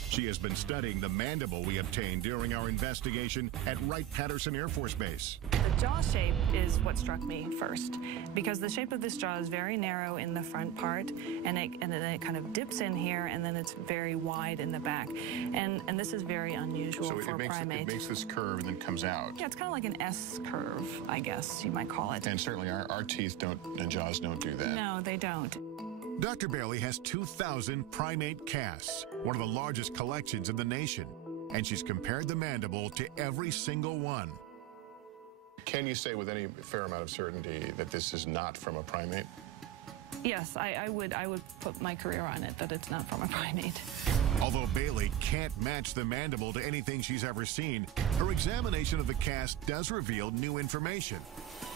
She has been studying the mandible we obtained during our investigation at Wright-Patterson Air Force Base. The jaw shape is what struck me first, because the shape of this jaw is very narrow in the front part, and then it kind of dips in here, and then it's very wide in the back. And this is very unusual for a primate. It makes this curve and then comes out. Yeah, it's kind of like an S curve, I guess you might call it. And certainly our teeth don't, and jaws don't do that. No, they don't. Dr. Bailey has 2,000 primate casts, one of the largest collections in the nation, and she's compared the mandible to every single one. Can you say with any fair amount of certainty that this is not from a primate? Yes, I would put my career on it that it's not from a primate. Although Bailey can't match the mandible to anything she's ever seen, her examination of the cast does reveal new information.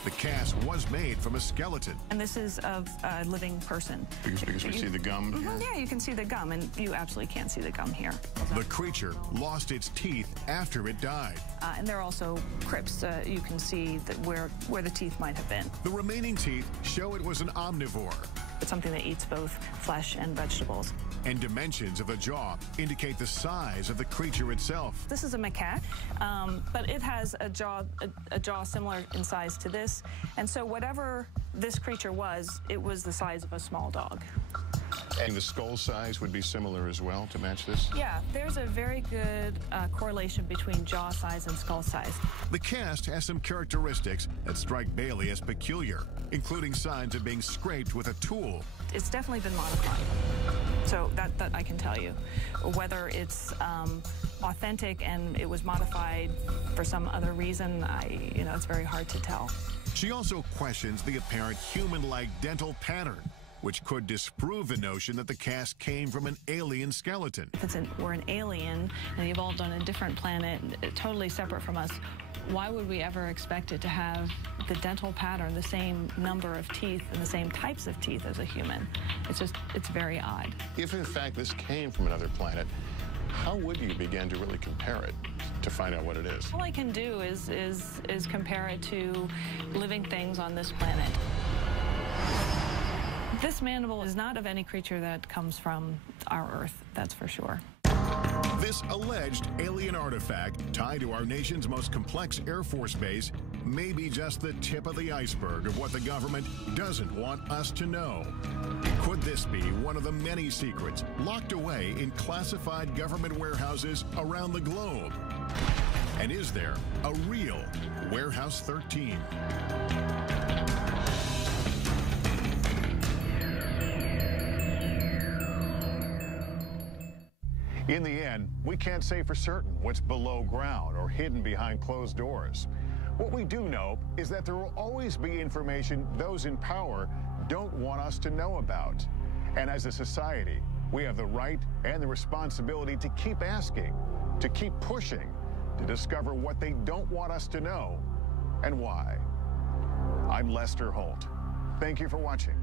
The cast was made from a skeleton. And this is of a living person. Because we see the gum here? Yeah, you can see the gum, and you absolutely can't see the gum here. The creature lost its teeth after it died. And there are also crypts. You can see that where the teeth might have been. The remaining teeth show it was an omnivore. It's something that eats both flesh and vegetables. And dimensions of the jaw indicate the size of the creature itself. This is a macaque, but it has a jaw similar in size to this. And so whatever this creature was, it was the size of a small dog. And the skull size would be similar as well to match this? Yeah, there's a very good correlation between jaw size and skull size. The cast has some characteristics that strike Bailey as peculiar, including signs of being scraped with a tool. It's definitely been modified, so that I can tell you. Whether it's authentic and it was modified for some other reason, it's very hard to tell. She also questions the apparent human-like dental pattern, which could disprove the notion that the cast came from an alien skeleton. If we're an alien and evolved on a different planet, totally separate from us, why would we ever expect it to have the dental pattern, the same number of teeth and the same types of teeth as a human? It's very odd. If in fact this came from another planet, how would you begin to really compare it to find out what it is? All I can do is compare it to living things on this planet. This mandible is not of any creature that comes from our Earth, that's for sure. This alleged alien artifact tied to our nation's most complex Air Force base may be just the tip of the iceberg of what the government doesn't want us to know. Could this be one of the many secrets locked away in classified government warehouses around the globe? And is there a real Warehouse 13? In the end, we can't say for certain what's below ground or hidden behind closed doors. What we do know is that there will always be information those in power don't want us to know about. And as a society, we have the right and the responsibility to keep asking, to keep pushing, to discover what they don't want us to know and why. I'm Lester Holt. Thank you for watching.